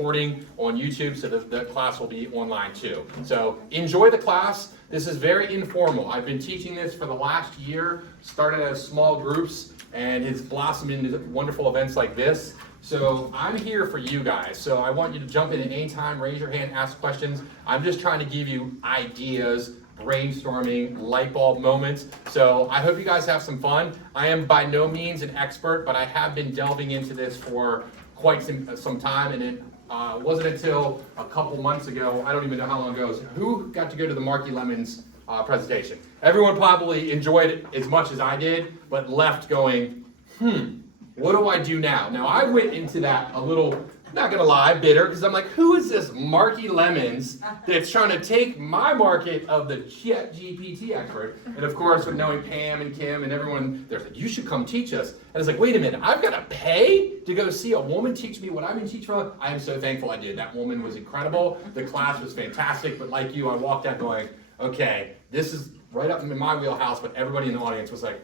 recording on YouTube, so the class will be online too. So enjoy the class. This is very informal. I've been teaching this for the last year, started as small groups, and it's blossomed into wonderful events like this. So I'm here for you guys. So I want you to jump in at any time, raise your hand, ask questions. I'm just trying to give you ideas, brainstorming, light bulb moments. So I hope you guys have some fun. I am by no means an expert, but I have been delving into this for quite some time, and it wasn't until a couple months ago, I don't even know how long ago, who got to go to the Marky Lemons presentation? Everyone probably enjoyed it as much as I did, but left going, what do I do now? Now I went into that a little, not gonna lie, bitter, because I'm like, who is this Marky Lemons that's trying to take my market of the ChatGPT expert? And of course, with knowing Pam and Kim and everyone, they're like, you should come teach us. And it's like, wait a minute, I've got to pay to go see a woman teach me what I've been teaching from? I am so thankful I did. That woman was incredible. The class was fantastic, but like you, I walked out going, okay, this is right up in my wheelhouse, but everybody in the audience was like,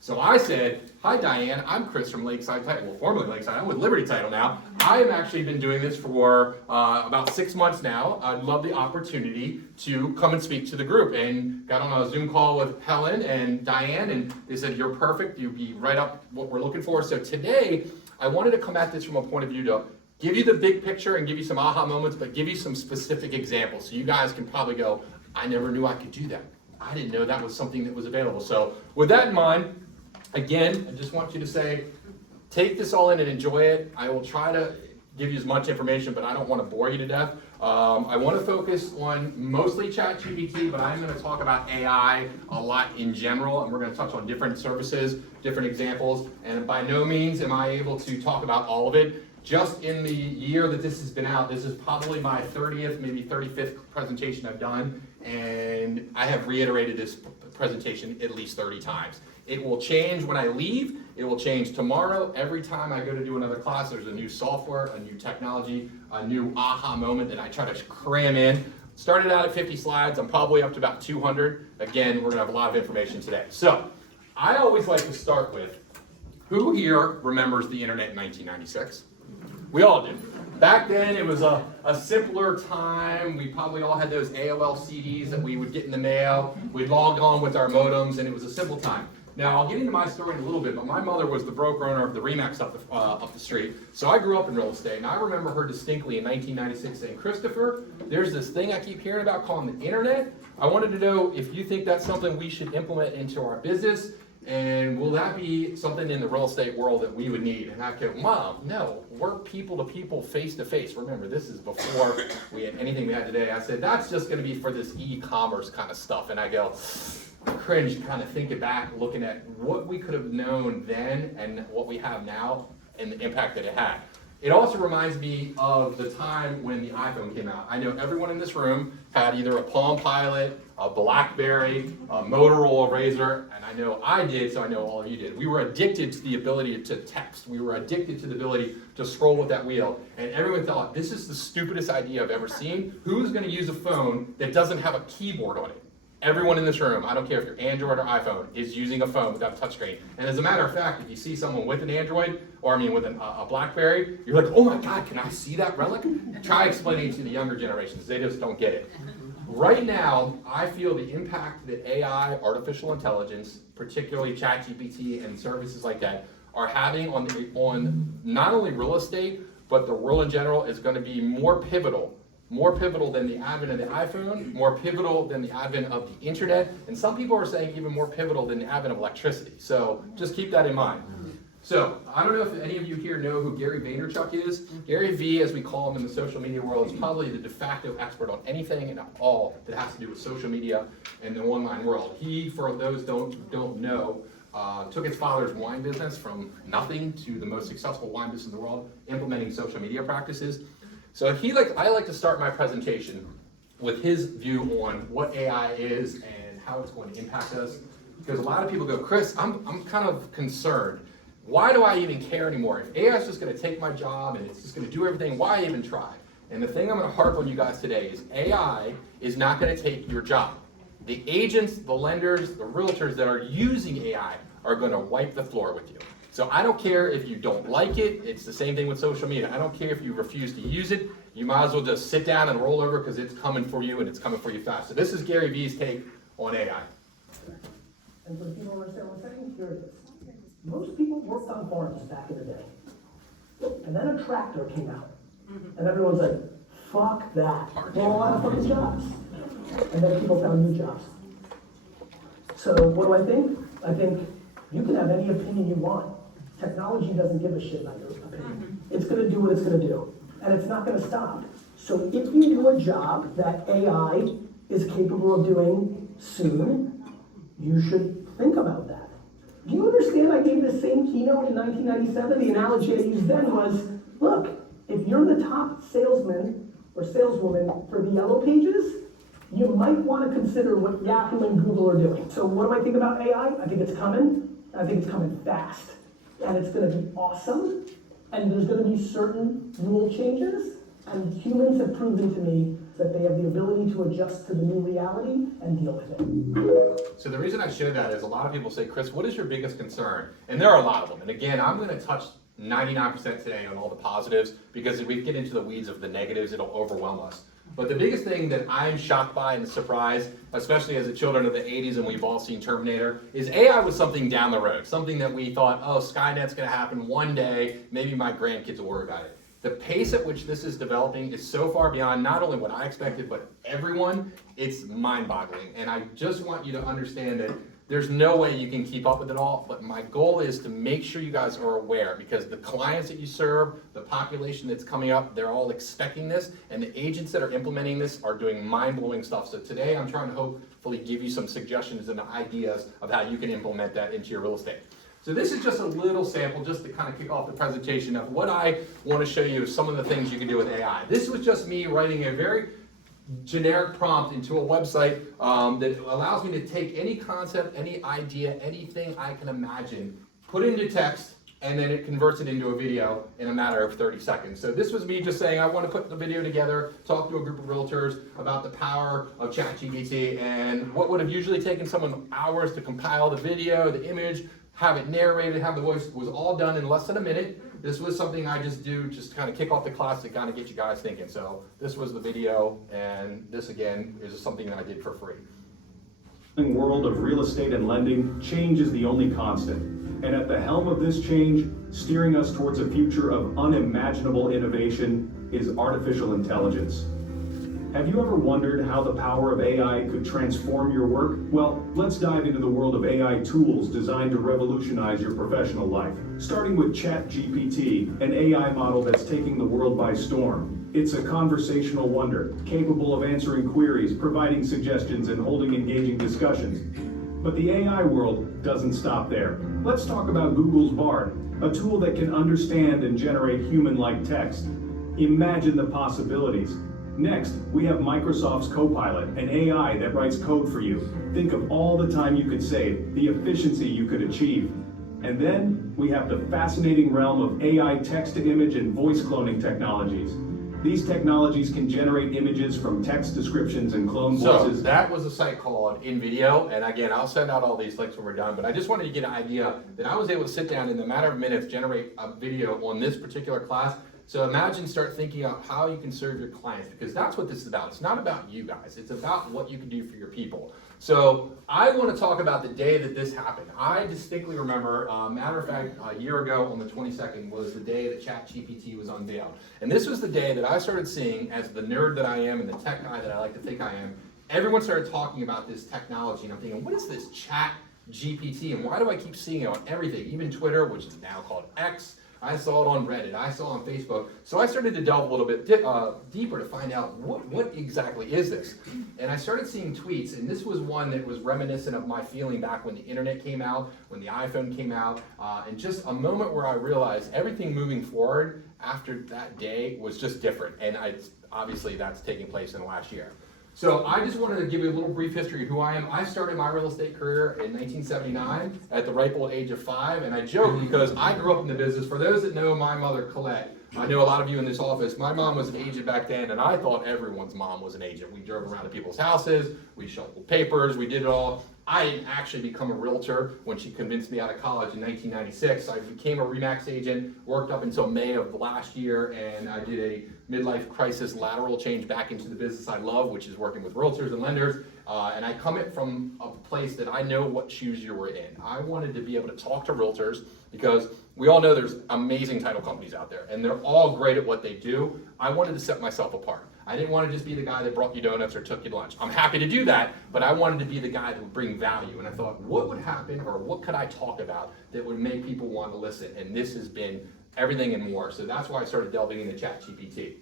so I said, hi Diane, I'm Chris from Lakeside Title, well formerly Lakeside, I'm with Liberty Title now. I have actually been doing this for about 6 months now. I'd love the opportunity to come and speak to the group, and got on a Zoom call with Helen and Diane, and they said, you're perfect, you'd be right up what we're looking for. So today, I wanted to come at this from a point of view to give you the big picture and give you some aha moments, but give you some specific examples. So you guys can probably go, I never knew I could do that. I didn't know that was something that was available. So with that in mind, again, I just want you to say, take this all in and enjoy it. I will try to give you as much information, but I don't want to bore you to death. I want to focus on mostly ChatGPT, but I'm going to talk about AI a lot in general, and we're going to touch on different services, different examples, and by no means am I able to talk about all of it. Just in the year that this has been out, this is probably my 30th, maybe 35th presentation I've done, and I have reiterated this presentation at least 30 times. It will change when I leave. It will change tomorrow. Every time I go to do another class, there's a new software, a new technology, a new aha moment that I try to cram in. Started out at 50 slides. I'm probably up to about 200. Again, we're going to have a lot of information today. So I always like to start with, who here remembers the internet in 1996? We all do. Back then, it was a simpler time. We probably all had those AOL CDs that we would get in the mail. We'd log on with our modems, and it was a simple time. Now, I'll get into my story in a little bit, but my mother was the broker owner of the Remax up the street, so I grew up in real estate, and I remember her distinctly in 1996 saying, Christopher, there's this thing I keep hearing about called the internet. I wanted to know if you think that's something we should implement into our business, and will that be something in the real estate world that we would need? And I go, Mom, no, we're people to people, face to face. Remember, this is before we had anything we had today. I said, that's just gonna be for this e-commerce kind of stuff, and I go, cringe kind of thinking back, looking at what we could have known then and what we have now and the impact that it had. It also reminds me of the time when the iPhone came out. I know everyone in this room had either a Palm Pilot, a BlackBerry, a Motorola Razr, and I know I did, so I know all of you did. We were addicted to the ability to text. We were addicted to the ability to scroll with that wheel. And everyone thought, this is the stupidest idea I've ever seen. Who's going to use a phone that doesn't have a keyboard on it? Everyone in this room, I don't care if you're Android or iPhone, is using a phone without a touchscreen. And as a matter of fact, if you see someone with an Android, or with a BlackBerry, you're like, oh my God, can I see that relic? Try explaining to the younger generations. They just don't get it. Right now, I feel the impact that AI, artificial intelligence, particularly ChatGPT and services like that, are having on not only real estate, but the world in general is going to be more pivotal than the advent of the iPhone, more pivotal than the advent of the internet, and some people are saying even more pivotal than the advent of electricity. So just keep that in mind. So I don't know if any of you here know who Gary Vaynerchuk is. Gary V, as we call him in the social media world, is probably the de facto expert on anything and all that has to do with social media and the online world. He, for those don't know, took his father's wine business from nothing to the most successful wine business in the world, implementing social media practices. So I like to start my presentation with his view on what AI is and how it's going to impact us. Because a lot of people go, Chris, I'm kind of concerned. Why do I even care anymore? If AI is just going to take my job and it's just going to do everything, why even try? And the thing I'm going to harp on you guys today is AI is not going to take your job. The agents, the lenders, the realtors that are using AI are going to wipe the floor with you. So I don't care if you don't like it. It's the same thing with social media. I don't care if you refuse to use it. You might as well just sit down and roll over because it's coming for you and it's coming for you fast. So this is Gary Vee's take on AI. And for people who understand what I'm saying, here it is. Most people worked on farms back in the day. And then a tractor came out. And everyone's like, fuck that. We're all out of fucking jobs. And then people found new jobs. So what do I think? I think you can have any opinion you want. Technology doesn't give a shit about your opinion. It's gonna do what it's gonna do. And it's not gonna stop. So if you do a job that AI is capable of doing soon, you should think about that. Do you understand I gave the same keynote in 1997? The analogy I used then was, look, if you're the top salesman or saleswoman for the Yellow Pages, you might want to consider what Yahoo and Google are doing. So what do I think about AI? I think it's coming. I think it's coming fast. And it's going to be awesome. And there's going to be certain rule changes. And humans have proven to me that they have the ability to adjust to the new reality and deal with it. So the reason I share that is a lot of people say, Chris, what is your biggest concern? And there are a lot of them. And again, I'm going to touch 99% today on all the positives, because if we get into the weeds of the negatives, it'll overwhelm us. But the biggest thing that I'm shocked by and surprised, especially as the children of the 80s and we've all seen Terminator, is AI was something down the road, something that we thought, oh, Skynet's going to happen one day, maybe my grandkids will worry about it. The pace at which this is developing is so far beyond not only what I expected, but everyone. It's mind-boggling. And I just want you to understand that there's no way you can keep up with it all, but my goal is to make sure you guys are aware, because the clients that you serve, the population that's coming up, they're all expecting this, and the agents that are implementing this are doing mind-blowing stuff. So today I'm trying to hopefully give you some suggestions and ideas of how you can implement that into your real estate. So this is just a little sample just to kind of kick off the presentation of what I want to show you, some of the things you can do with AI. This was just me writing a very generic prompt into a website that allows me to take any concept, any idea, anything I can imagine, put it into text, and then it converts it into a video in a matter of 30 seconds. So this was me just saying I want to put the video together, talk to a group of realtors about the power of ChatGPT, and what would have usually taken someone hours to compile the video, the image, have it narrated, have the voice, was all done in less than a minute. This was something I just do just to kind of kick off the class to kind of get you guys thinking. So this was the video, and this again is something that I did for free. The world of real estate and lending, change is the only constant. And at the helm of this change, steering us towards a future of unimaginable innovation, is artificial intelligence. Have you ever wondered how the power of AI could transform your work? Well, let's dive into the world of AI tools designed to revolutionize your professional life. Starting with ChatGPT, an AI model that's taking the world by storm. It's a conversational wonder, capable of answering queries, providing suggestions, and holding engaging discussions. But the AI world doesn't stop there. Let's talk about Google's Bard, a tool that can understand and generate human-like text. Imagine the possibilities. Next, we have Microsoft's Copilot, an AI that writes code for you. Think of all the time you could save, the efficiency you could achieve. And then, we have the fascinating realm of AI text-to-image and voice cloning technologies. These technologies can generate images from text descriptions and clone voices. So that was a site called InVideo, and again, I'll send out all these links when we're done, but I just wanted to get an idea that I was able to sit down in a matter of minutes, generate a video on this particular class. So imagine, start thinking about how you can serve your clients, because that's what this is about. It's not about you guys. It's about what you can do for your people. So I want to talk about the day that this happened. I distinctly remember, matter of fact, a year ago on the 22nd was the day that ChatGPT was unveiled. And this was the day that I started seeing, as the nerd that I am and the tech guy that I like to think I am, everyone started talking about this technology. And I'm thinking, what is this ChatGPT? And why do I keep seeing it on everything? Even Twitter, which is now called X. I saw it on Reddit, I saw it on Facebook. So I started to delve a little bit deeper to find out what exactly is this. And I started seeing tweets, and this was one that was reminiscent of my feeling back when the internet came out, when the iPhone came out, and just a moment where I realized everything moving forward after that day was just different. And obviously that's taking place in the last year. So I just wanted to give you a little brief history of who I am. I started my real estate career in 1979 at the ripe old age of 5, and I joke because I grew up in the business. For those that know my mother, Colette, I know a lot of you in this office, my mom was an agent back then, and I thought everyone's mom was an agent. We drove around to people's houses, we shuffled papers, we did it all. I didn't actually become a realtor when she convinced me out of college in 1996. I became a RE/MAX agent, worked up until May of last year, and I did a midlife crisis lateral change back into the business I love, which is working with realtors and lenders. And I come it from a place that I know what shoes you were in. I wanted to be able to talk to realtors because we all know there's amazing title companies out there, and they're all great at what they do. I wanted to set myself apart. I didn't want to just be the guy that brought you donuts or took you to lunch. I'm happy to do that, but I wanted to be the guy that would bring value. And I thought, what would happen, or what could I talk about that would make people want to listen? And this has been everything and more. So that's why I started delving into ChatGPT.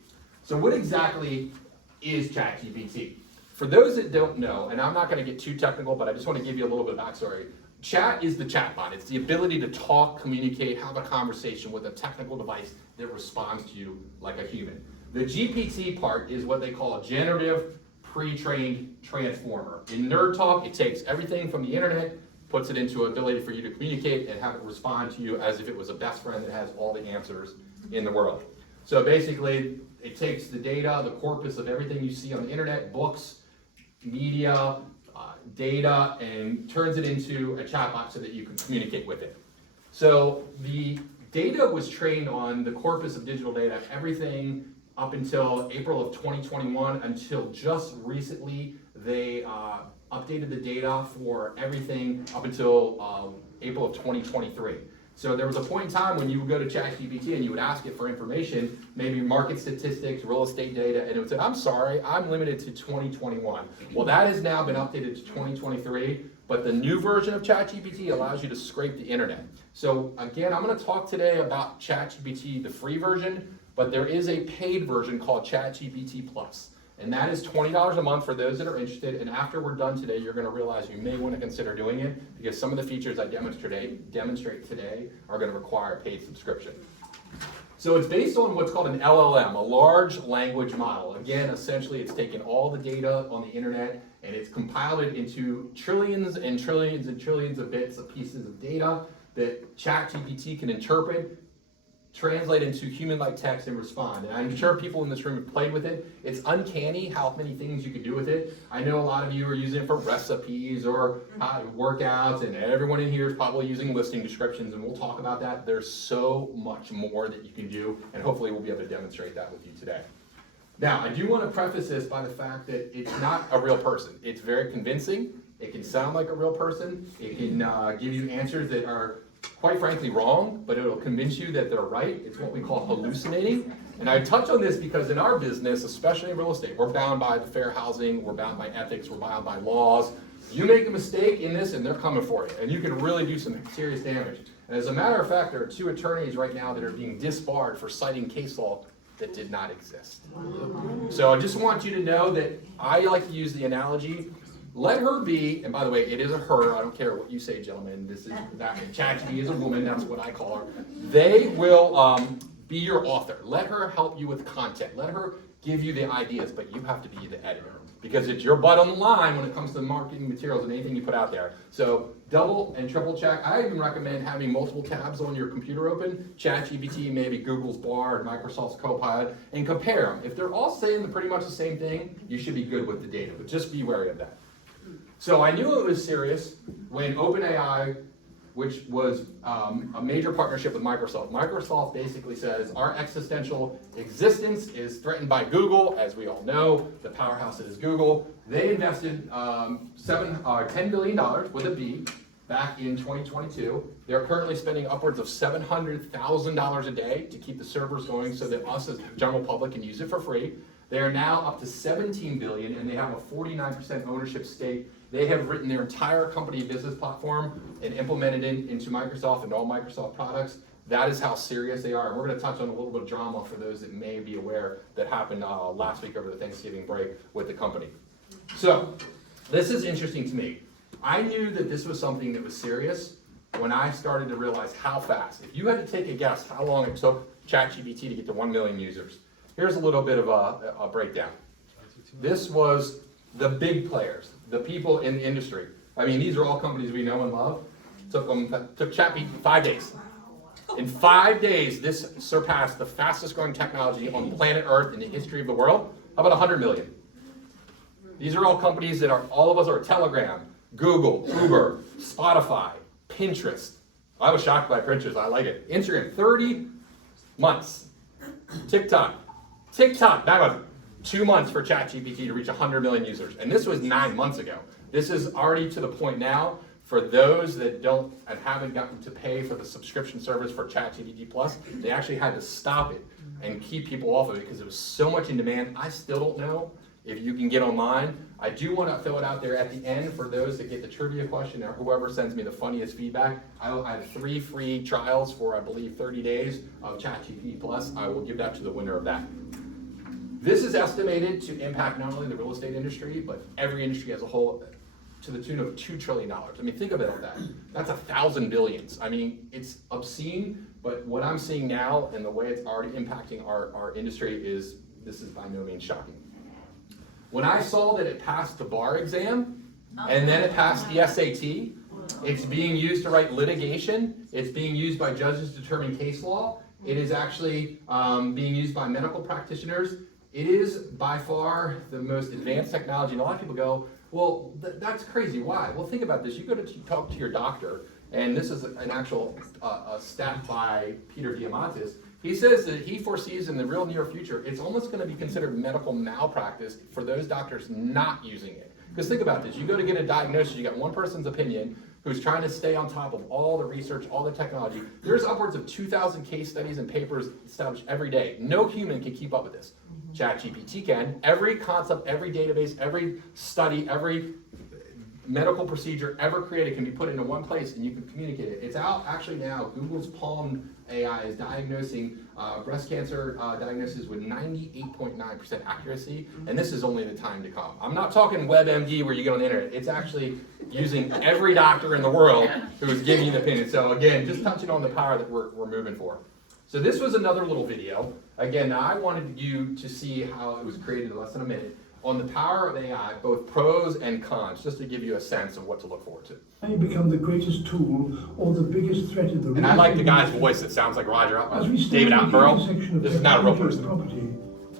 So what exactly is ChatGPT? For those that don't know, and I'm not going to get too technical, but I just want to give you a little bit of backstory. Chat is the chatbot. It's the ability to talk, communicate, have a conversation with a technical device that responds to you like a human. The GPT part is what they call a generative pre-trained transformer. In nerd talk, it takes everything from the internet, puts it into an ability for you to communicate and have it respond to you as if it was a best friend that has all the answers in the world. So basically, it takes the data, the corpus of everything you see on the internet, books, media, data, and turns it into a chatbot so that you can communicate with it. So the data was trained on the corpus of digital data, everything up until April of 2021, until just recently they updated the data for everything up until April of 2023. So there was a point in time when you would go to ChatGPT and you would ask it for information, maybe market statistics, real estate data, and it would say, I'm sorry, I'm limited to 2021. Well, that has now been updated to 2023, but the new version of ChatGPT allows you to scrape the internet. So again, I'm gonna talk today about ChatGPT, the free version, but there is a paid version called ChatGPT Plus. And that is $20 a month for those that are interested. And after we're done today, you're going to realize you may want to consider doing it because some of the features I demonstrate today are going to require a paid subscription. So it's based on what's called an LLM, a large language model. Again, essentially, it's taken all the data on the internet and it's compiled it into trillions and trillions and trillions of bits of pieces of data that ChatGPT can interpret, translate into human-like text and respond. And I'm sure people in this room have played with it. It's uncanny how many things you can do with it. I know a lot of you are using it for recipes or workouts, and everyone in here is probably using listing descriptions, and we'll talk about that. There's so much more that you can do, and hopefully we'll be able to demonstrate that with you today. Now, I do want to preface this by the fact that it's not a real person. It's very convincing. It can sound like a real person. It can give you answers that are quite frankly wrong, but it'll convince you that they're right. It's what we call hallucinating. And I touch on this because in our business, especially in real estate, we're bound by the fair housing, we're bound by ethics, we're bound by laws. You make a mistake in this and they're coming for you. And you can really do some serious damage. And as a matter of fact, there are 2 attorneys right now that are being disbarred for citing case law that did not exist. So I just want you to know that I like to use the analogy, let her be, and by the way, it is a her, I don't care what you say, gentlemen, this is, that ChatGPT is a woman, that's what I call her. They will be your author. Let her help you with content. Let her give you the ideas, but you have to be the editor. Because it's your butt on the line when it comes to marketing materials and anything you put out there. So double and triple check. I even recommend having multiple tabs on your computer open, ChatGPT, maybe Google's Bard, Microsoft's Copilot, and compare them. If they're all saying pretty much the same thing, you should be good with the data, but just be wary of that. So I knew it was serious when OpenAI, which was a major partnership with Microsoft basically says our existential existence is threatened by Google, as we all know, the powerhouse that is Google. They invested $10 billion with a B back in 2022. They're currently spending upwards of $700,000 a day to keep the servers going so that us as the general public can use it for free. They are now up to $17 billion and they have a 49% ownership stake. They have written their entire company business platform and implemented it into Microsoft and all Microsoft products. That is how serious they are. And we're going to touch on a little bit of drama for those that may be aware that happened last week over the Thanksgiving break with the company. So this is interesting to me. I knew that this was something that was serious when I started to realize how fast. If you had to take a guess how long it took ChatGPT to get to 1 million users, here's a little bit of a breakdown. This was the big players, the people in the industry. I mean, these are all companies we know and love. Took ChatGPT 5 days. In 5 days, this surpassed the fastest growing technology on planet Earth in the history of the world. How about 100 million? These are all companies that all of us are Telegram, Google, Uber, Spotify, Pinterest. I was shocked by Pinterest, I like it. Instagram, 30 months. TikTok, that was 2 months for ChatGPT to reach 100 million users. And this was 9 months ago. This is already to the point now for those that don't and haven't gotten to pay for the subscription service for ChatGPT Plus, they actually had to stop it and keep people off of it because it was so much in demand. I still don't know if you can get online. I do want to throw it out there at the end for those that get the trivia question or whoever sends me the funniest feedback. I have 3 free trials for, I believe, 30 days of ChatGPT Plus. I will give that to the winner of that. This is estimated to impact not only the real estate industry, but every industry as a whole to the tune of $2 trillion. I mean, think about that. That's 1,000 billions. I mean, it's obscene, but what I'm seeing now and the way it's already impacting our industry this is by no means shocking. When I saw that it passed the bar exam, and then it passed the SAT, it's being used to write litigation, it's being used by judges to determine case law, it is actually being used by medical practitioners. It is by far the most advanced technology, and a lot of people go, well, that's crazy, why? Well, think about this, you go to talk to your doctor, and this is an actual stat by Peter Diamandis. He says that he foresees in the real near future, it's almost going to be considered medical malpractice for those doctors not using it. Because think about this, you go to get a diagnosis, you got one person's opinion who's trying to stay on top of all the research, all the technology. There's upwards of 2,000 case studies and papers established every day. No human can keep up with this. ChatGPT can. Every concept, every database, every study, every medical procedure ever created can be put into one place and you can communicate it. It's out actually now. Google's Palm AI is diagnosing breast cancer diagnosis with 98.9% accuracy, and this is only the time to come. I'm not talking WebMD where you get on the internet. It's actually using every doctor in the world who is giving you an opinion. So again, just touching on the power that we're moving for. So this was another little video. Again, I wanted you to see how it was created in less than a minute on the power of AI, both pros and cons, just to give you a sense of what to look forward to. AI become the greatest tool or the biggest threat in the And I like the guy's voice that sounds like Roger David Attenborough. This is not a real person. Property,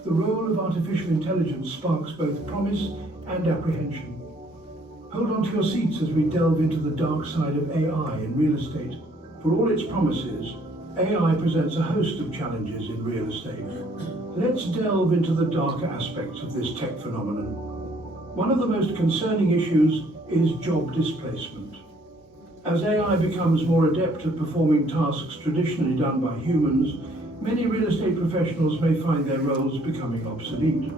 the role of artificial intelligence sparks both promise and apprehension. Hold on to your seats as we delve into the dark side of AI in real estate. For all its promises, AI presents a host of challenges in real estate. Let's delve into the darker aspects of this tech phenomenon. One of the most concerning issues is job displacement. As AI becomes more adept at performing tasks traditionally done by humans, many real estate professionals may find their roles becoming obsolete.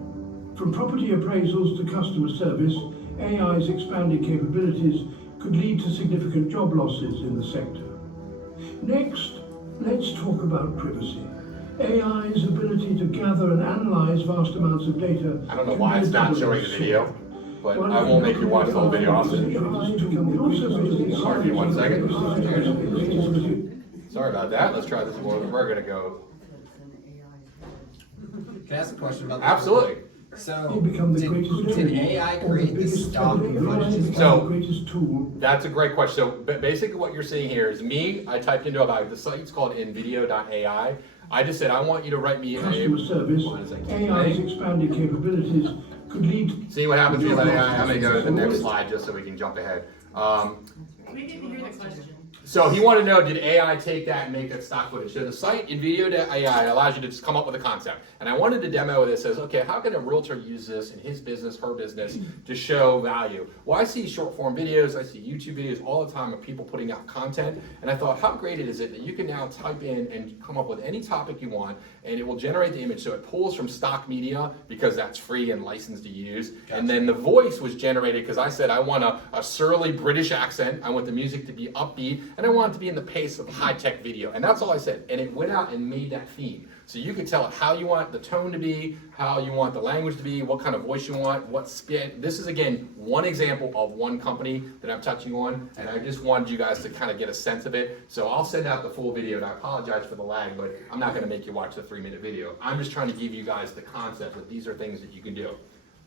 From property appraisals to customer service, AI's expanding capabilities could lead to significant job losses in the sector. Next, let's talk about privacy. AI's ability to gather and analyze vast amounts of data. I don't know why it's not showing the video, but I won't make you watch the whole video. Austin. Pardon me 1 second. Sorry about that. Let's try this one. We're gonna go. Can I ask a question about that? Absolutely. So, did AI create this stock footage? So, that's a great question. So, basically what you're seeing here is me, I typed into the site's called nvideo.ai. I just said, I want you to write me customer service. AI's expanded capabilities could lead. See what happens with AI. I'm going to go to the next slide just so we can jump ahead. We didn't hear the question. So he wanted to know, did AI take that and make that stock footage? So the site nvideo.ai allows you to just come up with a concept. And I wanted to demo this as, okay, how can a realtor use this in his business, her business, to show value? Well, I see short form videos, I see YouTube videos all the time of people putting out content. And I thought, how great is it that you can now type in and come up with any topic you want, and it will generate the image. So it pulls from stock media because that's free and licensed to use. Gotcha. And then the voice was generated because I said, I want a surly British accent. I want the music to be upbeat. And I want it to be in the pace of high-tech video. And that's all I said. And it went out and made that theme. So you could tell it how you want the tone to be, how you want the language to be, what kind of voice you want, what spin. This is, again, one example of one company that I'm touching on. And I just wanted you guys to kind of get a sense of it. So I'll send out the full video. And I apologize for the lag, but I'm not going to make you watch the 3-minute video. I'm just trying to give you guys the concept that these are things that you can do.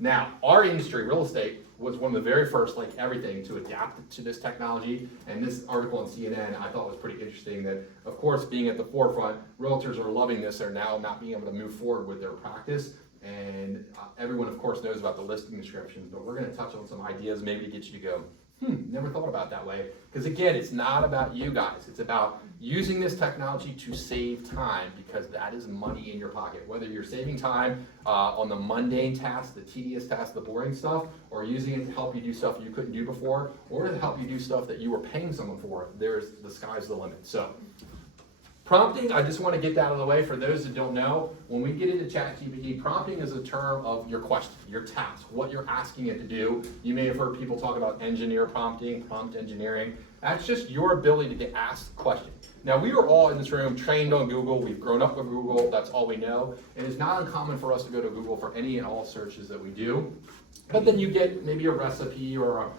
Now, our industry, real estate, was one of the very first, like everything, to adapt to this technology. And this article on CNN I thought was pretty interesting that, of course, being at the forefront, realtors are loving this. They're now not being able to move forward with their practice. And everyone, of course, knows about the listing descriptions, but we're gonna touch on some ideas maybe to get you to go, never thought about that way. Because again, it's not about you guys. It's about using this technology to save time, because that is money in your pocket. Whether you're saving time on the mundane tasks, the tedious tasks, the boring stuff, or using it to help you do stuff you couldn't do before, or to help you do stuff that you were paying someone for, the sky's the limit. So, prompting, I just want to get that out of the way for those that don't know. When we get into ChatGPT, prompting is a term of your question, your task, what you're asking it to do. You may have heard people talk about engineer prompting, prompt engineering. That's just your ability to get asked a question. Now, we are all in this room trained on Google. We've grown up with Google. That's all we know. And it's not uncommon for us to go to Google for any and all searches that we do. But then you get maybe a recipe or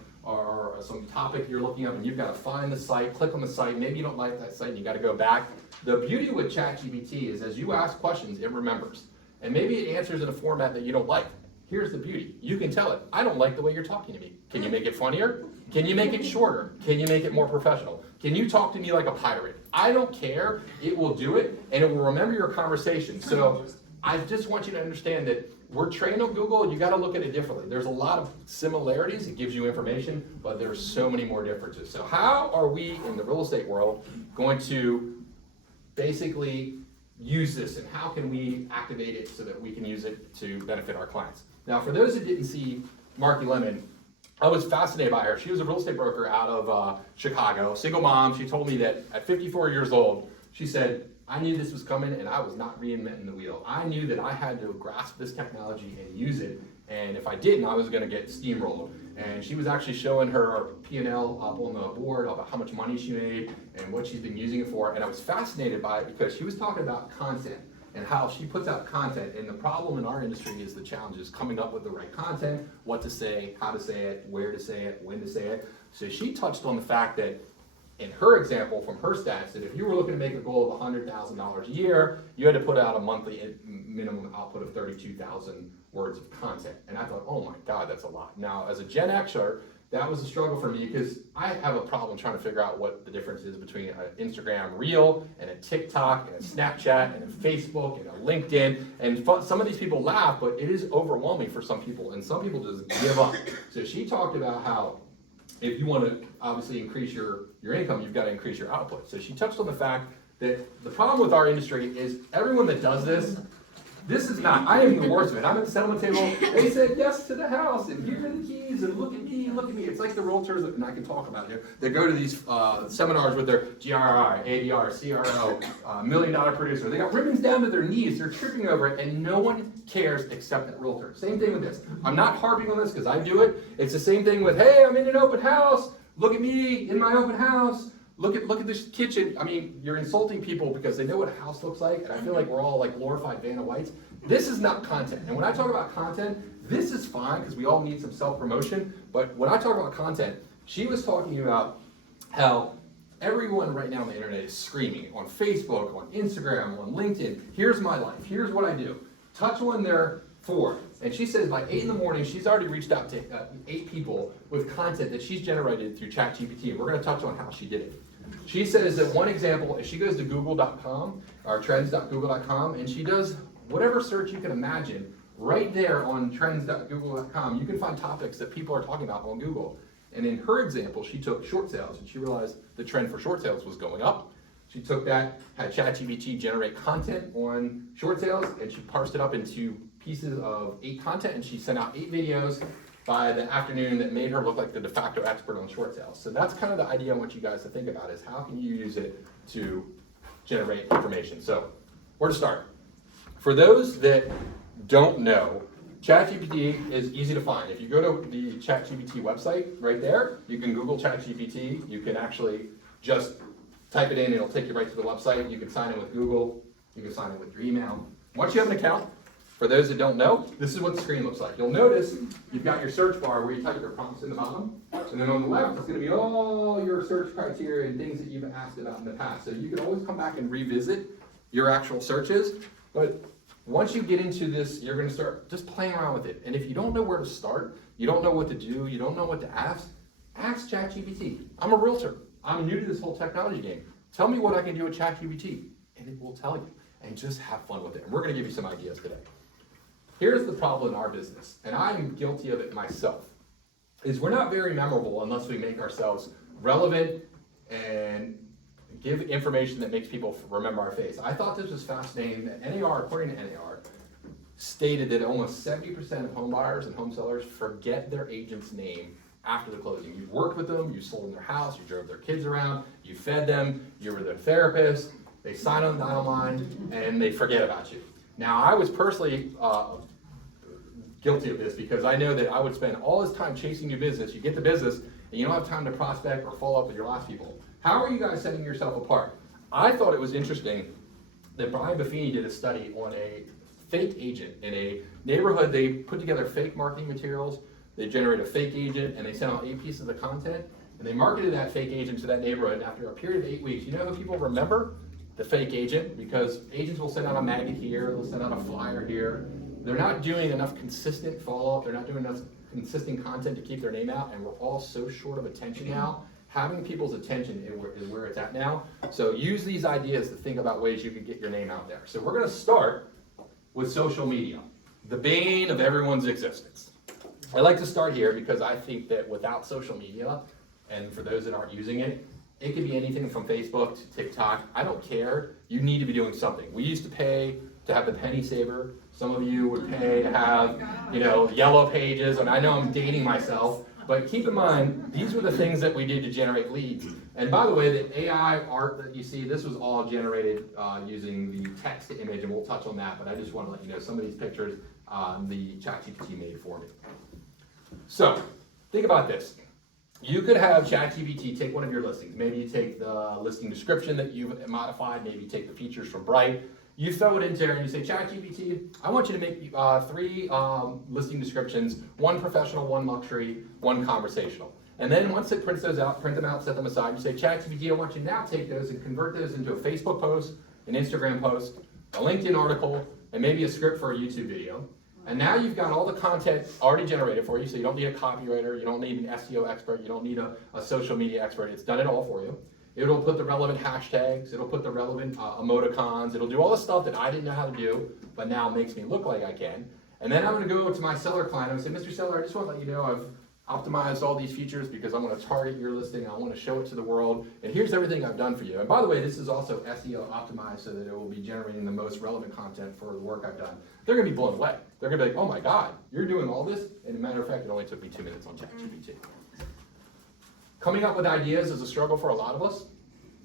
some topic you're looking up, and you've got to find the site, click on the site. Maybe you don't like that site and you got to go back. The beauty with ChatGPT is as you ask questions, it remembers. And maybe it answers in a format that you don't like. Here's the beauty. You can tell it, I don't like the way you're talking to me. Can you make it funnier? Can you make it shorter? Can you make it more professional? Can you talk to me like a pirate? I don't care. It will do it, and it will remember your conversation. So I just want you to understand that we're trained on Google, and you got to look at it differently. There's a lot of similarities. It gives you information, but there's so many more differences. So how are we in the real estate world going to basically use this, and how can we activate it so that we can use it to benefit our clients? Now, for those that didn't see Marky Lemon, I was fascinated by her. She was a real estate broker out of Chicago, single mom. She told me that at 54 years old, she said, I knew this was coming and I was not reinventing the wheel. I knew that I had to grasp this technology and use it, and if I didn't, I was gonna get steamrolled. And she was actually showing her P&L up on the board about how much money she made and what she's been using it for, and I was fascinated by it because she was talking about content and how she puts out content. And the problem in our industry is the challenge is coming up with the right content, what to say, how to say it, where to say it, when to say it. So she touched on the fact that in her example from her stats, that if you were looking to make a goal of $100,000 a year, you had to put out a monthly minimum output of 32,000 words of content. And I thought, oh my God, that's a lot. Now, as a Gen Xer, that was a struggle for me because I have a problem trying to figure out what the difference is between an Instagram Reel and a TikTok and a Snapchat and a Facebook and a LinkedIn. And some of these people laugh, but it is overwhelming for some people, and some people just give up. So she talked about how if you want to obviously increase your income, you've got to increase your output. So she touched on the fact that the problem with our industry is everyone that does this is not, I am the worst of it. I'm at the settlement table, they said yes to the house, and here are the keys, and look at me, look at me. It's like the realtors, and I can talk about it, they go to these seminars with their GRI, ADR, CRO, $1 million producer. They got ribbons down to their knees, they're tripping over it, and no one cares except that realtor. Same thing with this. I'm not harping on this because I do it. It's the same thing with, hey, I'm in an open house, look at me in my open house. Look at this kitchen. I mean, you're insulting people because they know what a house looks like, and I feel like we're all like glorified Vanna Whites. This is not content. And when I talk about content, this is fine because we all need some self-promotion. But when I talk about content, she was talking about how everyone right now on the internet is screaming on Facebook, on Instagram, on LinkedIn. Here's my life. Here's what I do. Touch on their forward. And she says by 8 in the morning, she's already reached out to 8 people with content that she's generated through ChatGPT. And we're going to touch on how she did it. She says that one example is she goes to google.com or trends.google.com, and she does whatever search you can imagine right there on trends.google.com. You can find topics that people are talking about on Google. And in her example, she took short sales, and she realized the trend for short sales was going up. She took that, had ChatGPT generate content on short sales, and she parsed it up into pieces of 8 content, and she sent out 8 videos by the afternoon that made her look like the de facto expert on short sales. So that's kind of the idea I want you guys to think about, is how can you use it to generate information. So where to start? For those that don't know, ChatGPT is easy to find. If you go to the ChatGPT website right there, you can Google ChatGPT. You can actually just type it in, it'll take you right to the website. You can sign in with Google. You can sign in with your email. Once you have an account, for those that don't know, this is what the screen looks like. You'll notice you've got your search bar where you type your prompts in the bottom, and then on the left it's going to be all your search criteria and things that you've asked about in the past. So you can always come back and revisit your actual searches, but Once you get into this, you're gonna start just playing around with it. And if you don't know where to start, you don't know what to do, you don't know what to ask ChatGPT. I'm a realtor. I'm new to this whole technology game. Tell me what I can do with ChatGPT, and it will tell you. And just have fun with it. And we're gonna give you some ideas today. Here's the problem in our business, and I'm guilty of it myself, is we're not very memorable unless we make ourselves relevant and give information that makes people remember our face. I thought this was fascinating that NAR, according to NAR, stated that almost 70% of home buyers and home sellers forget their agent's name after the closing. You've worked with them, you sold them their house, you drove their kids around, you fed them, you were their therapist, they sign on the dotted line, and they forget about you. Now, I was personally guilty of this because I know that I would spend all this time chasing new business. You get the business, and you don't have time to prospect or follow up with your last people. How are you guys setting yourself apart? I thought it was interesting that Brian Buffini did a study on a fake agent in a neighborhood. They put together fake marketing materials, they generated a fake agent, and they sent out 8 pieces of content, and they marketed that fake agent to that neighborhood. And after a period of 8 weeks, you know who people remember? The fake agent, because agents will send out a magnet here, they'll send out a flyer here. They're not doing enough consistent follow-up, they're not doing enough consistent content to keep their name out, and we're all so short of attention now. Having people's attention is where it's at now. So use these ideas to think about ways you can get your name out there. So we're gonna start with social media, the bane of everyone's existence. I like to start here because I think that without social media, and for those that aren't using it, it could be anything from Facebook to TikTok. I don't care. You need to be doing something. We used to pay to have the penny saver. Some of you would pay to have, yellow pages, and I know I'm dating myself, but keep in mind, these were the things that we did to generate leads. And by the way, the AI art that you see, this was all generated using the text to image, and we'll touch on that, but I just want to let you know some of these pictures the ChatGPT made for me. So, think about this. You could have ChatGPT take one of your listings. Maybe you take the listing description that you've modified, maybe you take the features from Bright. You throw it into there and you say, ChatGPT, I want you to make 3 listing descriptions, 1 professional, 1 luxury, 1 conversational. And then once it prints those out, print them out, set them aside, you say, ChatGPT, I want you to now take those and convert those into a Facebook post, an Instagram post, a LinkedIn article, and maybe a script for a YouTube video. And now you've got all the content already generated for you, so you don't need a copywriter, you don't need an SEO expert, you don't need a social media expert, it's done it all for you. It'll put the relevant hashtags, it'll put the relevant emoticons, it'll do all the stuff that I didn't know how to do, but now makes me look like I can. And then I'm gonna go to my seller client and say, Mr. Seller, I just wanna let you know I've optimized all these features because I'm gonna target your listing, I wanna show it to the world, and here's everything I've done for you. And by the way, this is also SEO optimized so that it will be generating the most relevant content for the work I've done. They're gonna be blown away. They're gonna be like, oh my God, you're doing all this? And as a matter of fact, it only took me 2 minutes on ChatGPT. Coming up with ideas is a struggle for a lot of us.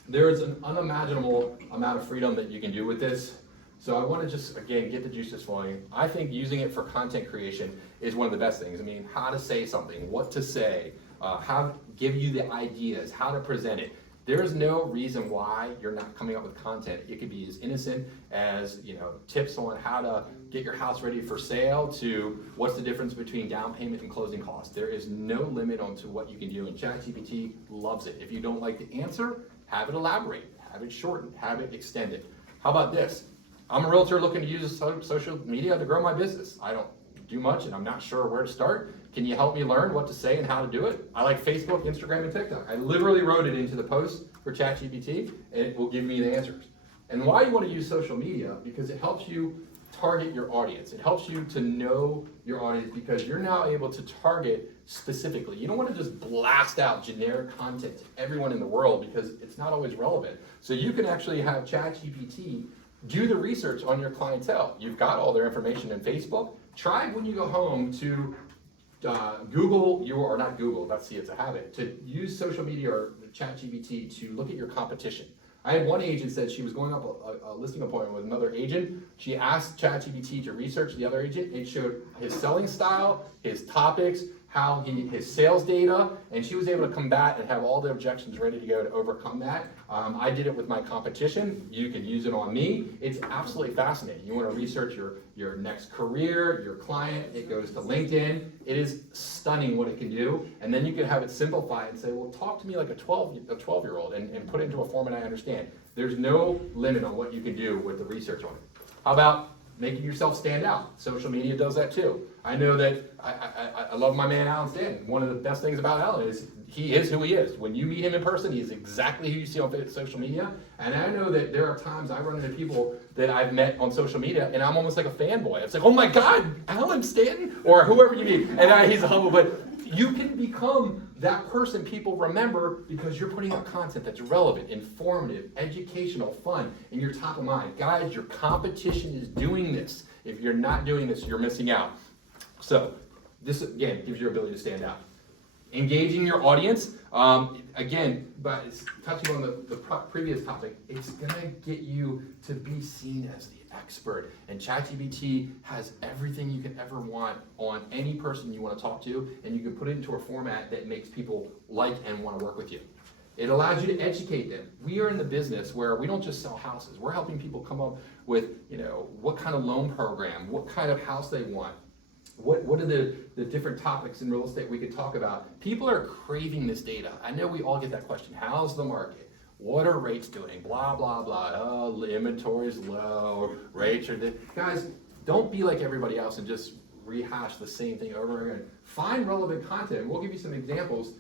There is an unimaginable amount of freedom that you can do with this. So I want to just, again, get the juices flowing. I think using it for content creation is one of the best things. I mean, how to say something, what to say, how give you the ideas, how to present it. There is no reason why you're not coming up with content. It could be as innocent as, tips on how to get your house ready for sale to what's the difference between down payment and closing costs. There is no limit on to what you can do, and ChatGPT loves it. If you don't like the answer, have it elaborate, have it shortened, have it extended. How about this? I'm a realtor looking to use social media to grow my business. I don't do much and I'm not sure where to start. Can you help me learn what to say and how to do it? I like Facebook, Instagram, and TikTok. I literally wrote it into the post for ChatGPT and it will give me the answers. And why you want to use social media? Because it helps you target your audience. It helps you to know your audience because you're now able to target specifically. You don't want to just blast out generic content to everyone in the world because it's not always relevant. So you can actually have ChatGPT do the research on your clientele. You've got all their information in Facebook. Try when you go home to Google or not Google, let's see, it's a habit, to use social media or ChatGPT to look at your competition. I had one agent said she was going up a listing appointment with another agent. She asked ChatGPT to research the other agent. It showed his selling style, his topics, his sales data, and she was able to combat and have all the objections ready to go to overcome that. I did it with my competition. You can use it on me. It's absolutely fascinating. You want to research your next career, your client, it goes to LinkedIn. It is stunning what it can do. And then you can have it simplify and say, well, talk to me like a 12-year-old and put it into a format I understand. There's no limit on what you can do with the research on it. How about making yourself stand out. Social media does that too. I know that I love my man Alan Stanton. One of the best things about Alan is he is who he is. When you meet him in person, he's exactly who you see on social media. And I know that there are times I run into people that I've met on social media, and I'm almost like a fanboy. It's like, oh my God, Alan Stanton, or whoever you meet. And he's humble, but you can become that person people remember because you're putting out content that's relevant, informative, educational, fun, and you're top of mind. Guys, your competition is doing this. If you're not doing this, you're missing out. So this, again, gives you ability to stand out. Engaging your audience, again, but it's touching on the previous topic, it's gonna get you to be seen as the expert. And ChatGPT has everything you can ever want on any person you want to talk to, and you can put it into a format that makes people like and want to work with you. It allows you to educate them. We are in the business where we don't just sell houses. We're helping people come up with, what kind of loan program, what kind of house they want. What are the different topics in real estate we could talk about? People are craving this data. I know we all get that question. How's the market? What are rates doing? Blah, blah, blah. Oh, inventory's low. Rates are guys, don't be like everybody else and just rehash the same thing over and again. Find relevant content. We'll give you some examples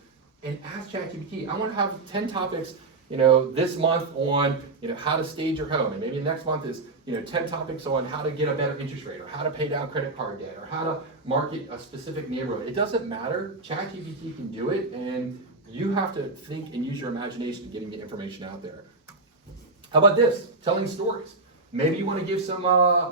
and ask ChatGPT. I want to have 10 topics, this month on, how to stage your home. And maybe next month is, 10 topics on how to get a better interest rate, or how to pay down credit card debt, or how to market a specific neighborhood. It doesn't matter. ChatGPT can do it, and you have to think and use your imagination to getting the information out there. How about this? Telling stories. Maybe you want to give some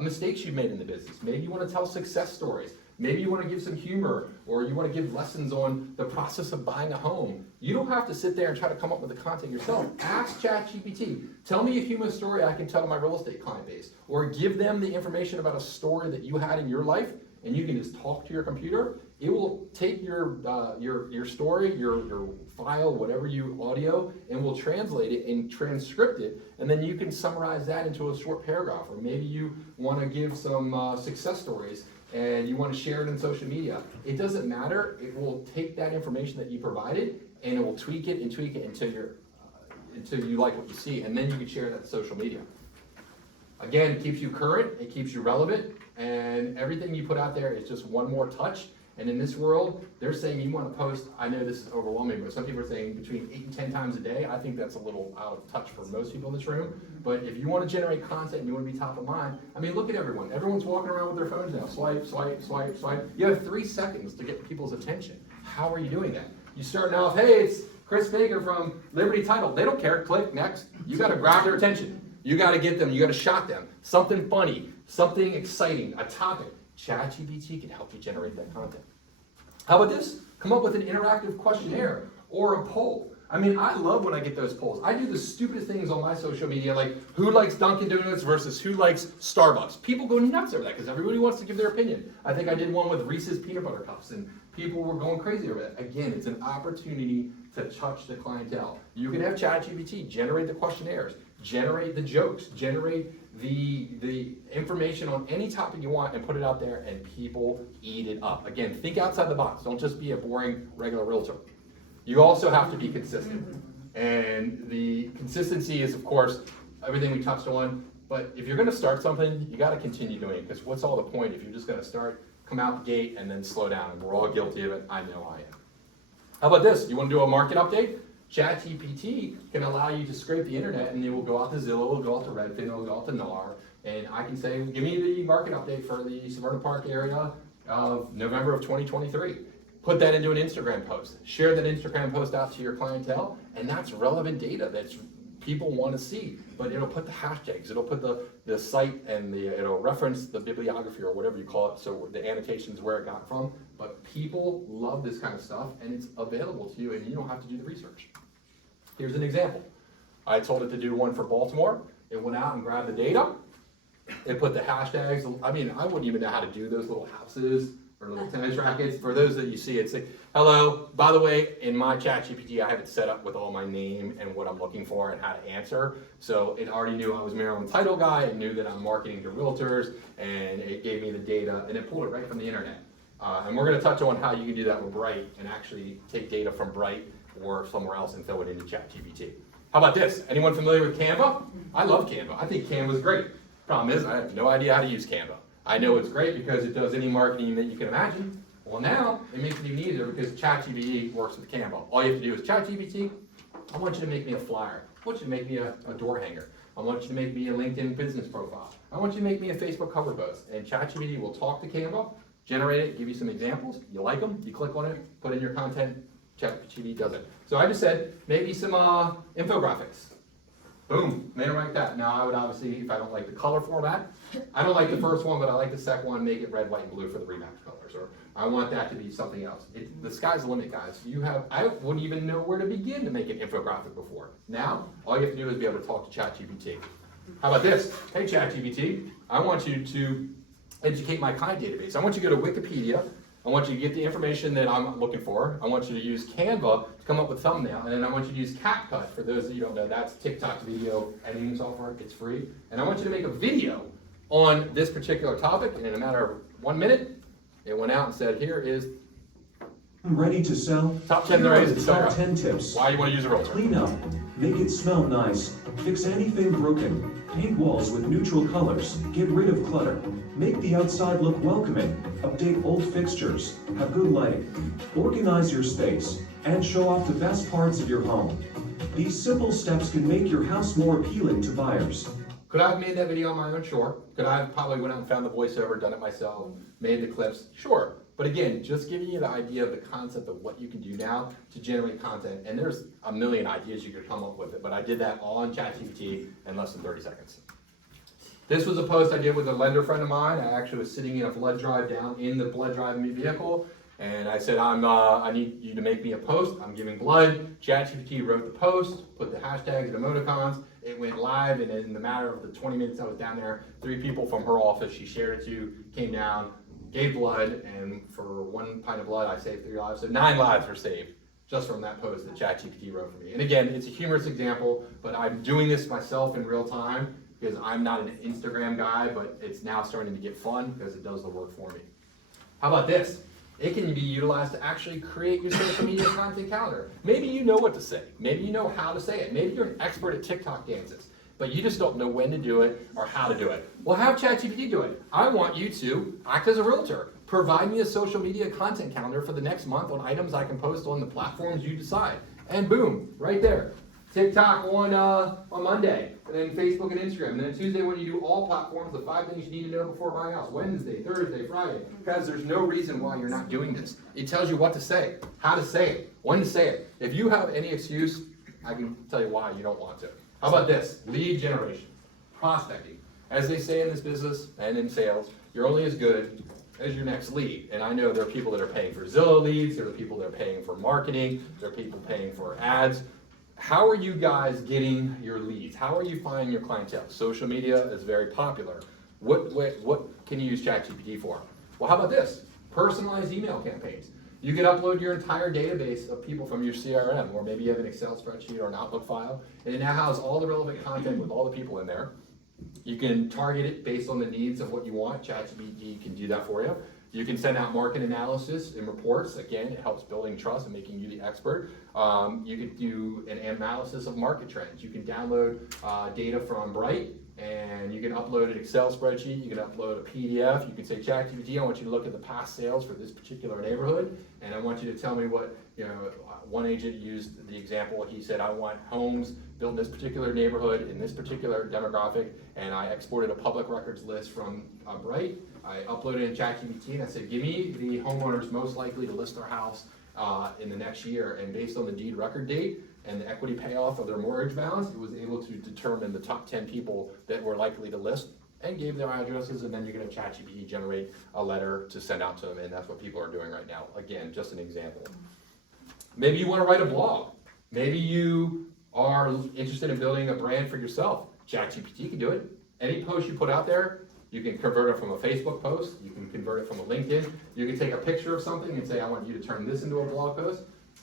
mistakes you've made in the business. Maybe you want to tell success stories. Maybe you want to give some humor, or you want to give lessons on the process of buying a home. You don't have to sit there and try to come up with the content yourself. Ask ChatGPT. Tell me a human story I can tell to my real estate client base. Or give them the information about a story that you had in your life, and you can just talk to your computer. It will take your story, your file, whatever you audio, and will translate it and transcript it, and then you can summarize that into a short paragraph. Or maybe you want to give some success stories and you want to share it in social media. It doesn't matter. It will take that information that you provided and it will tweak it until you like what you see, and then you can share that to social media. Again, it keeps you current, it keeps you relevant, and everything you put out there is just one more touch. And in this world, they're saying you want to post, I know this is overwhelming, but some people are saying between 8 and 10 times a day. I think that's a little out of touch for most people in this room. But if you want to generate content and you want to be top of mind, look at everyone. Everyone's walking around with their phones now. Swipe, swipe, swipe, swipe. You have 3 seconds to get people's attention. How are you doing that? You start off, hey, it's Chris Baker from Liberty Title. They don't care. Click, next. You got to grab their attention. You got to get them. You got to shock them. Something funny, something exciting, a topic. ChatGPT can help you generate that content. How about this? Come up with an interactive questionnaire or a poll. I love when I get those polls. I do the stupidest things on my social media, like who likes Dunkin' Donuts versus who likes Starbucks. People go nuts over that because everybody wants to give their opinion. I think I did one with Reese's peanut butter cups, and people were going crazy over that. Again, it's an opportunity to touch the clientele. You can have ChatGPT generate the questionnaires, generate the jokes, generate the information on any topic you want, and put it out there, and people eat it up. Again, think outside the box. Don't just be a boring regular realtor. You also have to be consistent. And the consistency is, of course, everything we touched on. But if you're going to start something, you got to continue doing it, because what's all the point if you're just going to start, come out the gate, and then slow down? And we're all guilty of it. I know I am. How about this? You want to do a market update? ChatGPT can allow you to scrape the internet, and it will go out to Zillow, it will go out to Redfin, it will go out to NAR, and I can say, give me the market update for the Severna Park area of November of 2023. Put that into an Instagram post. Share that Instagram post out to your clientele, and that's relevant data that people want to see. But it'll put the hashtags, it'll put the site, and it'll reference the bibliography or whatever you call it, so the annotations where it got from. But people love this kind of stuff, and it's available to you, and you don't have to do the research. Here's an example. I told it to do one for Baltimore. It went out and grabbed the data. It put the hashtags. I wouldn't even know how to do those little houses or little tennis rackets. For those that you see, it's like, hello, by the way, in my ChatGPT, I have it set up with all my name and what I'm looking for and how to answer. So it already knew I was Maryland Title Guy. It knew that I'm marketing to realtors, and it gave me the data, and it pulled it right from the internet. And we're going to touch on how you can do that with Bright and actually take data from Bright or somewhere else and throw it into ChatGPT. How about this? Anyone familiar with Canva? I love Canva. I think Canva is great. Problem is, I have no idea how to use Canva. I know it's great because it does any marketing that you can imagine. Well, now it makes it even easier because ChatGPT works with Canva. All you have to do is ChatGPT, I want you to make me a flyer. I want you to make me a door hanger. I want you to make me a LinkedIn business profile. I want you to make me a Facebook cover post. And ChatGPT will talk to Canva, generate it, give you some examples. You like them, you click on it, put in your content, ChatGPT does it. So I just said, maybe some infographics. Boom, made it like that. Now I would obviously, if I don't like the color format, I don't like the first one, but I like the second one, make it red, white, and blue for the rematch colors. Or I want that to be something else. The sky's the limit, guys. I wouldn't even know where to begin to make an infographic before. Now, all you have to do is be able to talk to ChatGPT. How about this? Hey ChatGPT, I want you to educate my client database. I want you to go to Wikipedia. I want you to get the information that I'm looking for. I want you to use Canva to come up with thumbnail, and then I want you to use CapCut. For those of you who don't know, that's TikTok's video editing software. It's free. And I want you to make a video on this particular topic, and in a matter of 1 minute, it went out and said, here is Ready to sell? top 10 Here are ways the to sell. top 10 tips. Why you want to use a realtor. Clean up, make it smell nice, fix anything broken, paint walls with neutral colors, get rid of clutter, make the outside look welcoming, update old fixtures, have good lighting, organize your space, and show off the best parts of your home. These simple steps can make your house more appealing to buyers. Could I have made that video on my own? Sure. Could I have probably went out and found the voiceover, done it myself, made the clips? Sure. But again, just giving you the idea of the concept of what you can do now to generate content. And there's a million ideas you could come up with it, but I did that all on ChatGPT in less than 30 seconds. This was a post I did with a lender friend of mine. I actually was sitting in a blood drive down in the blood drive vehicle. And I said, I need you to make me a post. I'm giving blood. ChatGPT wrote the post, put the hashtags and emoticons. It went live, and in the matter of the 20 minutes I was down there, 3 people from her office she shared it to came down, gave blood, and for 1 pint of blood I saved 3 lives. So 9 lives were saved just from that post that ChatGPT wrote for me. And again, it's a humorous example, but I'm doing this myself in real time because I'm not an Instagram guy, but it's now starting to get fun because it does the work for me. How about this? It can be utilized to actually create your social media content calendar. Maybe you know what to say. Maybe you know how to say it. Maybe you're an expert at TikTok dances, but you just don't know when to do it or how to do it. Well, have ChatGPT do it. I want you to act as a realtor. Provide me a social media content calendar for the next month on items I can post on the platforms you decide. And boom, right there. TikTok on Monday, and then Facebook and Instagram, and then Tuesday when you do all platforms, the 5 things you need to know before buying a house, Wednesday, Thursday, Friday, because there's no reason why you're not doing this. It tells you what to say, how to say it, when to say it. If you have any excuse, I can tell you why you don't want to. How about this? Lead generation, prospecting. As they say in this business and in sales, you're only as good as your next lead. And I know there are people that are paying for Zillow leads, there are people that are paying for marketing, there are people paying for ads. How are you guys getting your leads? How are you finding your clientele? Social media is very popular. What can you use ChatGPT for? Well, how about this? Personalized email campaigns. You can upload your entire database of people from your CRM, or maybe you have an Excel spreadsheet or an Outlook file, and it now has all the relevant content with all the people in there. You can target it based on the needs of what you want. ChatGPT can do that for you. You can send out market analysis and reports. Again, it helps building trust and making you the expert. You could do an analysis of market trends. You can download data from Bright, and you can upload an Excel spreadsheet. You can upload a PDF. You can say, ChatGPT, I want you to look at the past sales for this particular neighborhood, and I want you to tell me what, one agent used the example. He said, I want homes built in this particular neighborhood, in this particular demographic, and I exported a public records list from Bright. I uploaded it in ChatGPT, and I said, give me the homeowners most likely to list their house in the next year, and based on the deed record date and the equity payoff of their mortgage balance, it was able to determine the top 10 people that were likely to list and gave their addresses, and then you're going to ChatGPT generate a letter to send out to them, and that's what people are doing right now. Again, just an example. Maybe you want to write a blog. Maybe you are interested in building a brand for yourself. ChatGPT can do it. Any post you put out there, you can convert it from a Facebook post, you can convert it from a LinkedIn, you can take a picture of something and say, I want you to turn this into a blog post,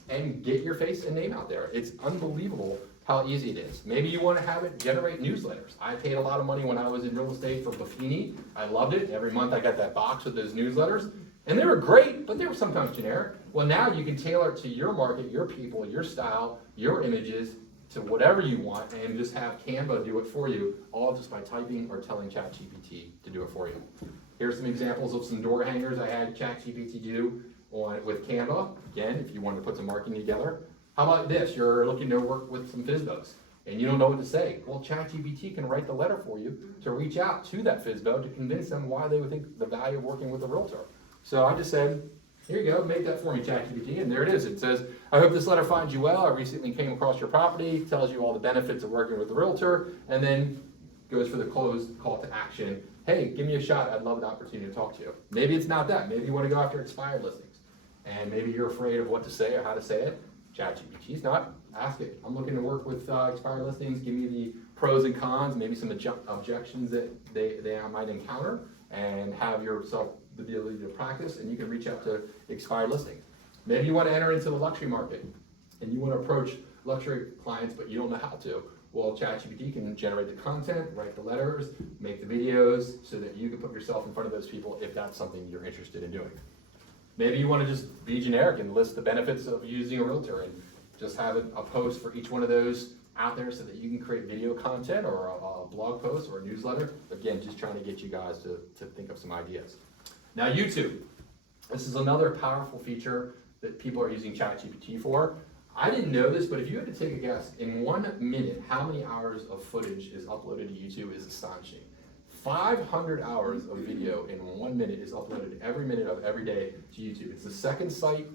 and get your face and name out there. It's unbelievable how easy it is. Maybe you want to have it generate newsletters. I paid a lot of money when I was in real estate for Buffini. I loved it. Every month I got that box with those newsletters, and they were great, but they were sometimes generic. Well, now you can tailor it to your market, your people, your style, your images, to whatever you want and just have Canva do it for you, all just by typing or telling ChatGPT to do it for you. Here's some examples of some door hangers I had ChatGPT do with Canva. Again, if you wanted to put some marketing together. How about this? You're looking to work with some FSBOs and you don't know what to say. Well, ChatGPT can write the letter for you to reach out to that FSBO to convince them why they would think the value of working with a realtor. So I just said, here you go, make that for me, ChatGPT, and there it is. It says, I hope this letter finds you well. I recently came across your property, tells you all the benefits of working with a realtor, and then goes for the closed call to action. Hey, give me a shot. I'd love an opportunity to talk to you. Maybe it's not that. Maybe you want to go after expired listings, and maybe you're afraid of what to say or how to say it. ChatGPT's not. Ask it. I'm looking to work with expired listings. Give me the pros and cons, maybe some objections that they might encounter, and have yourself the ability to practice, and you can reach out to expired listings. Maybe you want to enter into the luxury market, and you want to approach luxury clients, but you don't know how to. Well, ChatGPT can generate the content, write the letters, make the videos, so that you can put yourself in front of those people if that's something you're interested in doing. Maybe you want to just be generic and list the benefits of using a realtor, and just have a post for each one of those out there so that you can create video content or a blog post or a newsletter. Again, just trying to get you guys to think of some ideas. Now, YouTube. This is another powerful feature that people are using ChatGPT for. I didn't know this, but if you had to take a guess, in 1 minute, how many hours of footage is uploaded to YouTube is astonishing. 500 hours of video in 1 minute is uploaded every minute of every day to YouTube. It's the second site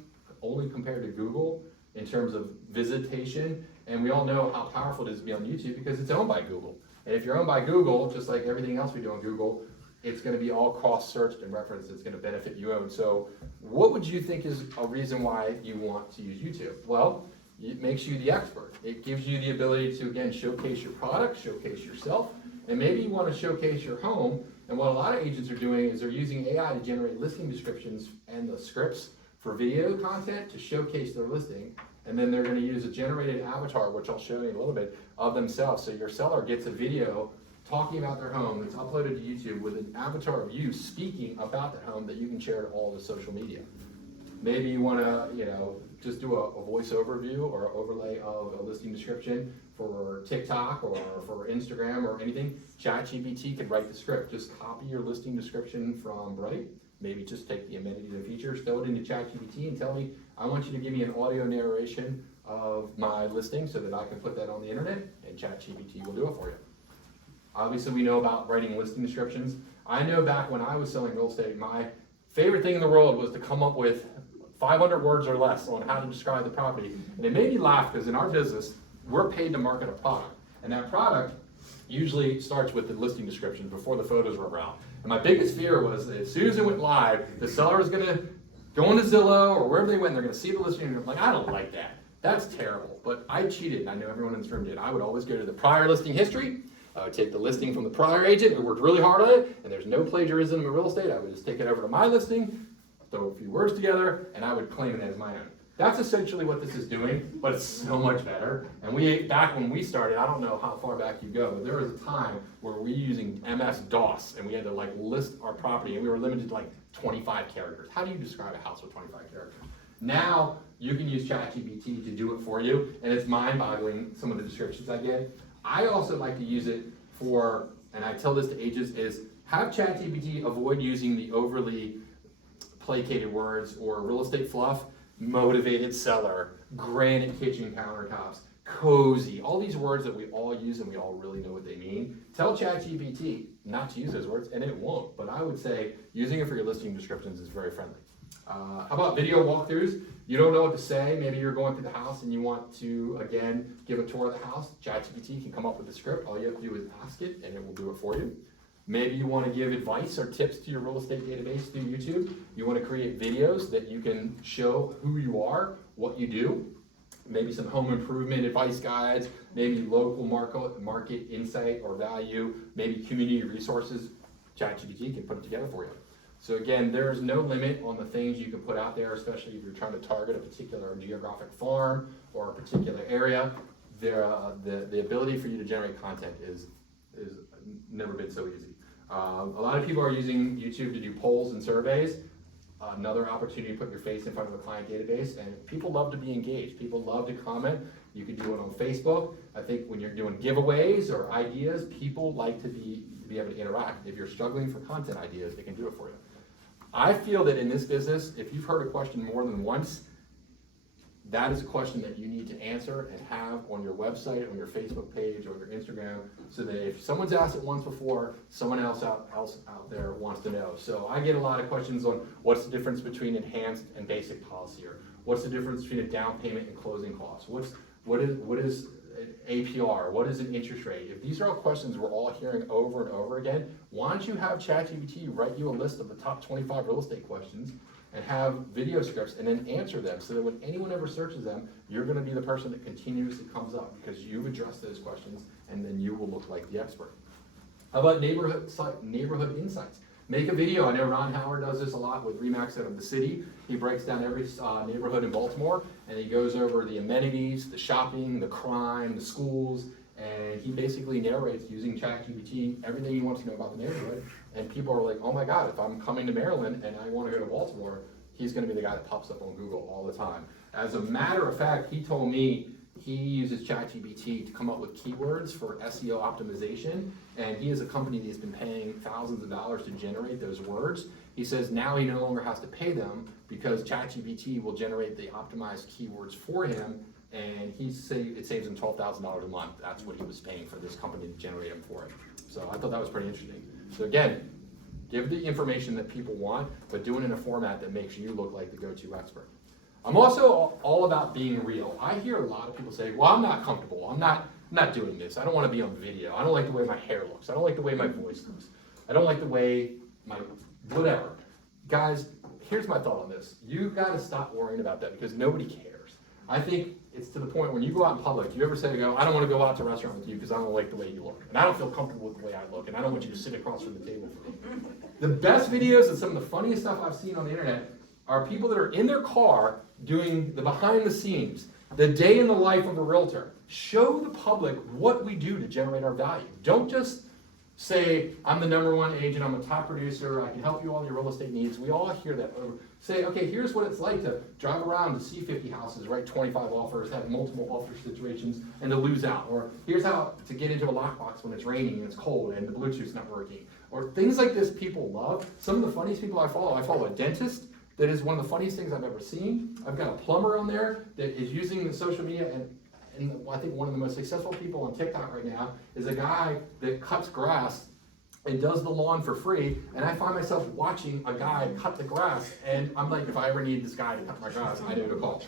only compared to Google in terms of visitation, and we all know how powerful it is to be on YouTube because it's owned by Google. And if you're owned by Google, just like everything else we do on Google, it's going to be all cross-searched and referenced. It's going to benefit you own. So what would you think is a reason why you want to use YouTube? Well, it makes you the expert. It gives you the ability to, again, showcase your product, showcase yourself, and maybe you want to showcase your home. And what a lot of agents are doing is they're using AI to generate listing descriptions and the scripts for video content to showcase their listing. And then they're going to use a generated avatar, which I'll show you in a little bit, of themselves. So your seller gets a video talking about their home that's uploaded to YouTube with an avatar of you speaking about the home that you can share to all the social media. Maybe you want to, just do a voiceover view or an overlay of a listing description for TikTok or for Instagram or anything. ChatGPT can write the script. Just copy your listing description from Bright. Maybe just take the amenities and features, throw it into ChatGPT and tell me, I want you to give me an audio narration of my listing so that I can put that on the internet, and ChatGPT will do it for you. Obviously, we know about writing listing descriptions. I know back when I was selling real estate, my favorite thing in the world was to come up with 500 words or less on how to describe the property. And it made me laugh because in our business, we're paid to market a product. And that product usually starts with the listing description before the photos were around. And my biggest fear was that as soon as it went live, the seller is going to go into Zillow or wherever they went, they're going to see the listing and they're like, I don't like that. That's terrible. But I cheated, and I know everyone in this room did. I would always go to the prior listing history. I would take the listing from the prior agent who worked really hard on it, and there's no plagiarism in real estate. I would just take it over to my listing, throw a few words together, and I would claim it as my own. That's essentially what this is doing, but it's so much better. And back when we started, I don't know how far back you go, but there was a time where we were using MS-DOS, and we had to list our property, and we were limited to 25 characters. How do you describe a house with 25 characters? Now, you can use ChatGPT to do it for you, and it's mind-boggling, some of the descriptions I get. I also like to use it for, and I tell this to agents, is have ChatGPT avoid using the overly placated words or real estate fluff, motivated seller, granite kitchen countertops, cozy, all these words that we all use and we all really know what they mean. Tell ChatGPT not to use those words and it won't, but I would say using it for your listing descriptions is very friendly. How about video walkthroughs? You don't know what to say, maybe you're going through the house and you want to, again, give a tour of the house. ChatGPT can come up with a script, all you have to do is ask it and it will do it for you. Maybe you want to give advice or tips to your real estate database through YouTube. You want to create videos that you can show who you are, what you do. Maybe some home improvement advice guides, maybe local market insight or value, maybe community resources. ChatGPT can put it together for you. So again, there's no limit on the things you can put out there, especially if you're trying to target a particular geographic farm or a particular area. The ability for you to generate content is never been so easy. A lot of people are using YouTube to do polls and surveys. another opportunity to put your face in front of a client database, and people love to be engaged. People love to comment. You can do it on Facebook. I think when you're doing giveaways or ideas, people like to be able to interact. If you're struggling for content ideas, they can do it for you. I feel that in this business, if you've heard a question more than once, that is a question that you need to answer and have on your website, on your Facebook page, or your Instagram, so that if someone's asked it once before, someone else out there wants to know. So I get a lot of questions on what's the difference between enhanced and basic policy, or what's the difference between a down payment and closing costs? What is APR? What is an interest rate? If these are all questions we're all hearing over and over again, why don't you have ChatGPT write you a list of the top 25 real estate questions and have video scripts and then answer them, so that when anyone ever searches them, you're gonna be the person that continuously comes up because you've addressed those questions, and then you will look like the expert. How about neighborhood insights? Make a video. I know Ron Howard does this a lot with Remax out of the city. He breaks down every neighborhood in Baltimore, and he goes over the amenities, the shopping, the crime, the schools, and he basically narrates using ChatGPT everything he wants to know about the neighborhood. And people are like, oh my God, if I'm coming to Maryland and I want to go to Baltimore, he's going to be the guy that pops up on Google all the time. As a matter of fact, he told me he uses ChatGPT to come up with keywords for SEO optimization, and he has a company that's been paying thousands of dollars to generate those words. He says now he no longer has to pay them because ChatGPT will generate the optimized keywords for him, and it saves him $12,000 a month. That's what he was paying for this company to generate them for him. So I thought that was pretty interesting. So again, give the information that people want, but do it in a format that makes you look like the go-to expert. I'm also all about being real. I hear a lot of people say, well, I'm not comfortable. I'm not doing this. I don't want to be on video. I don't like the way my hair looks. I don't like the way my voice looks. I don't like the way my whatever. Guys, here's my thought on this. You've got to stop worrying about that because nobody cares. I think it's to the point when you go out in public, you ever say to go, I don't want to go out to a restaurant with you because I don't like the way you look. And I don't feel comfortable with the way I look. And I don't want you to sit across from the table from me. The best videos and some of the funniest stuff I've seen on the internet are people that are in their car doing the behind the scenes, the day in the life of a realtor. Show the public what we do to generate our value. Don't just say, I'm the #1 agent, I'm a top producer, I can help you all your real estate needs. We all hear that. Say, okay, here's what it's like to drive around to see 50 houses, write 25 offers, have multiple offer situations, and to lose out. Or here's how to get into a lockbox when it's raining and it's cold and the Bluetooth's not working. Or things like this people love. Some of the funniest people I follow a dentist that is one of the funniest things I've ever seen. I've got a plumber on there that is using the social media, and I think one of the most successful people on TikTok right now is a guy that cuts grass and does the lawn for free, and I find myself watching a guy cut the grass, and I'm like, if I ever need this guy to cut my grass, I know who to call.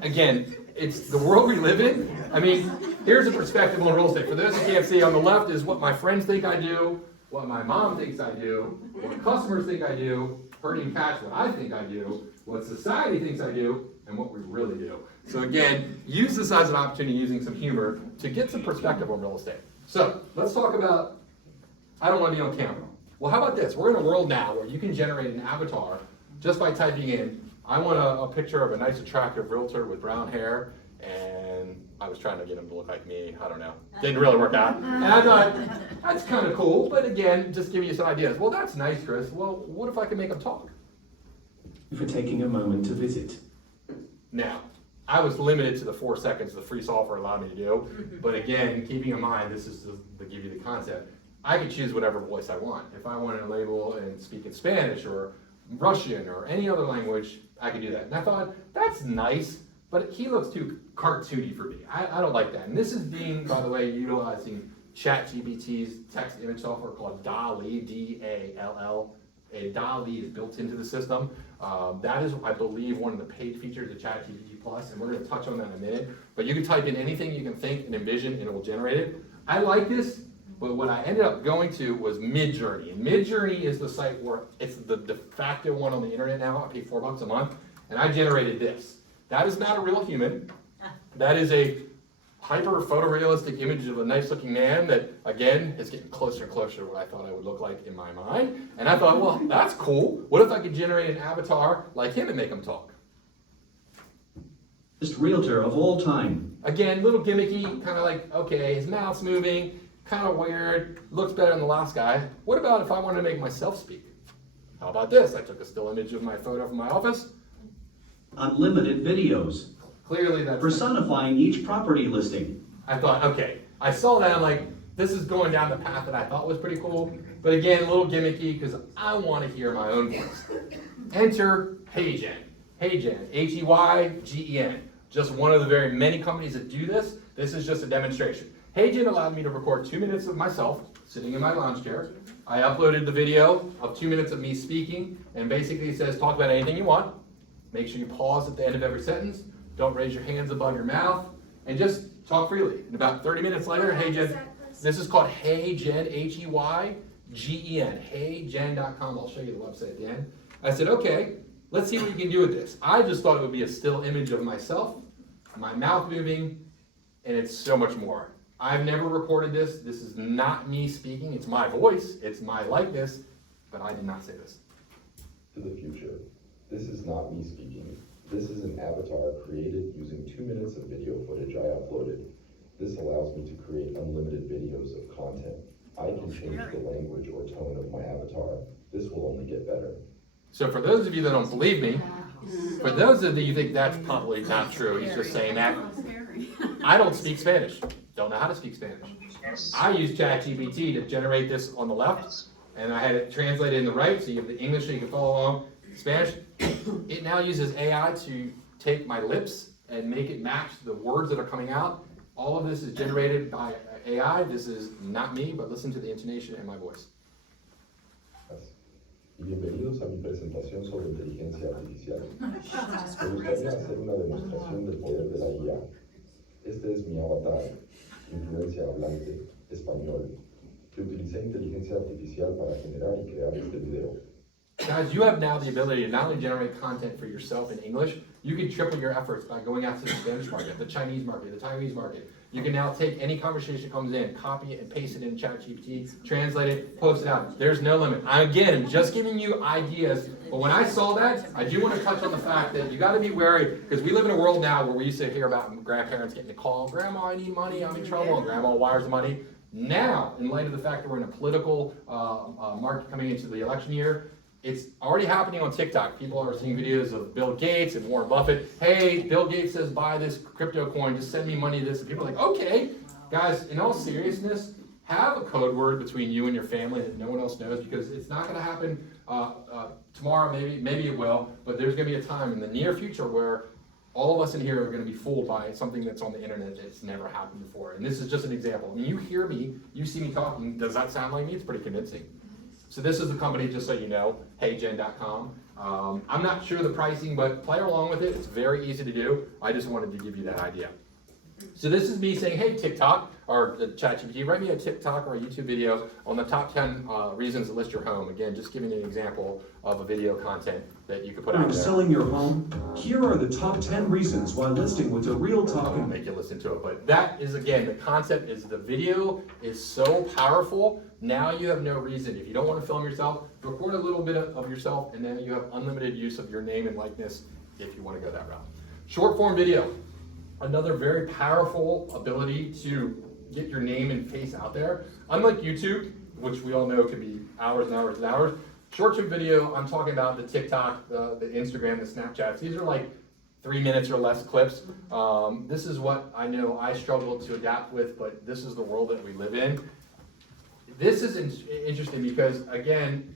Again, it's the world we live in. I mean, here's a perspective on real estate. For those who can't see, on the left is what my friends think I do, what my mom thinks I do, what customers think I do, herding cats what I think I do, what society thinks I do, and what we really do. So again, use this as an opportunity using some humor to get some perspective on real estate. So let's talk about, I don't want to be on camera. Well, how about this? We're in a world now where you can generate an avatar just by typing in, I want a picture of a nice attractive realtor with brown hair, and I was trying to get him to look like me, I don't know. Didn't really work out. And I thought, that's kind of cool, but again, just give you some ideas. Well, that's nice, Chris. Well, what if I can make him talk? For taking a moment to visit. Now, I was limited to the 4 seconds the free software allowed me to do, but again, keeping in mind, this is to give you the concept. I could choose whatever voice I want. If I wanted to label and speak in Spanish or Russian or any other language, I could do that. And I thought, that's nice, but he looks too cartoony for me. I don't like that. And this is being, by the way, utilizing ChatGPT's text image software called DALL-E, D-A-L-L. DALL-E is built into the system. That is, I believe, one of the paid features of ChatGPT Plus, and we're going to touch on that in a minute. But you can type in anything you can think and envision, and it will generate it. I like this, but what I ended up going to was Midjourney. And Midjourney is the site where it's the de facto one on the internet now. I pay $4 a month, and I generated this. That is not a real human. That is a hyper photorealistic image of a nice looking man that, again, is getting closer and closer to what I thought I would look like in my mind. And I thought, well, that's cool. What if I could generate an avatar like him and make him talk? Best realtor of all time. Again, little gimmicky, kind of like, okay, his mouth's moving, kind of weird, looks better than the last guy. What about if I wanted to make myself speak? How about this? I took a still image of my photo from my office. Unlimited videos, Clearly that's. personifying each property listing. I thought, okay, I saw that, I'm like, this is going down the path that I thought was pretty cool, but again, a little gimmicky, because I want to hear my own voice. Enter HeyGen. HeyGen, H-E-Y-G-E-N. Just one of the very many companies that do this. This is just a demonstration. HeyGen allowed me to record 2 minutes of myself, sitting in my lounge chair. I uploaded the video of 2 minutes of me speaking, and basically it says, talk about anything you want. Make sure you pause at the end of every sentence. Don't raise your hands above your mouth, and just talk freely. And about 30 minutes later, HeyGen, this is called HeyGen, H-E-Y-G-E-N, HeyGen.com. I'll show you the website at the end. I said, okay, let's see what you can do with this. I just thought it would be a still image of myself, my mouth moving, and it's so much more. I've never recorded this. This is not me speaking. It's my voice. It's my likeness, but I did not say this. To the future. This is not me speaking. This is an avatar created using 2 minutes of video footage I uploaded. This allows me to create unlimited videos of content. I can change the language or tone of my avatar. This will only get better. So for those of you that don't believe me, for those of you who think that's probably not true, he's just saying that, I don't speak Spanish. Don't know how to speak Spanish. I use ChatGPT to generate this on the left, and I had it translated in the right, so you have the English so you can follow along. Spanish, it now uses AI to take my lips and make it match the words that are coming out. All of this is generated by AI. This is not me, but listen to the intonation and my voice. Y bienvenidos a mi presentación sobre inteligencia artificial. Me gustaría hacer una demostración del poder de la IA. Este es mi avatar, influencia hablante, español, que utilicé inteligencia artificial para generar y crear este video. Guys, you have now the ability to not only generate content for yourself in English, you can triple your efforts by going out to the Spanish market, the Chinese market, the Taiwanese market. You can now take any conversation that comes in, copy it and paste it in ChatGPT, translate it, post it out. There's no limit. Again, just giving you ideas, but when I saw that, I do want to touch on the fact that you got to be wary, because we live in a world now where we used to hear about grandparents getting a call, Grandma, I need money, I'm in trouble, and Grandma wires the money. Now, in light of the fact that we're in a political market coming into the election year, it's already happening on TikTok. People are seeing videos of Bill Gates and Warren Buffett. Hey, Bill Gates says buy this crypto coin, just send me money to this. And people are like, okay. Guys, in all seriousness, have a code word between you and your family that no one else knows, because it's not gonna happen tomorrow, maybe it will, but there's gonna be a time in the near future where all of us in here are gonna be fooled by something that's on the internet that's never happened before. And this is just an example. I mean, you hear me, you see me talking, does that sound like me? It's pretty convincing. So this is the company, just so you know, HeyGen.com. I'm not sure the pricing, but play along with it. It's very easy to do. I just wanted to give you that idea. So this is me saying, hey, TikTok, or ChatGPT, write me a TikTok or a YouTube video on the top 10 reasons to list your home. Again, just giving you an example of a video content that you could put out there. Selling your home? Here are the top 10 reasons why listing with a real I won't talking. make you listen to it, but that is, again, the concept is the video is so powerful. Now you have no reason, if you don't want to film yourself, record a little bit of yourself, and then you have unlimited use of your name and likeness if you want to go that route. Short form video, another very powerful ability to get your name and face out there. Unlike YouTube, which we all know can be hours and hours and hours, short form video, I'm talking about the TikTok, the Instagram, the Snapchats. These are like 3 minutes or less clips. This is what I know I struggle to adapt with, but this is the world that we live in. This is interesting because, again,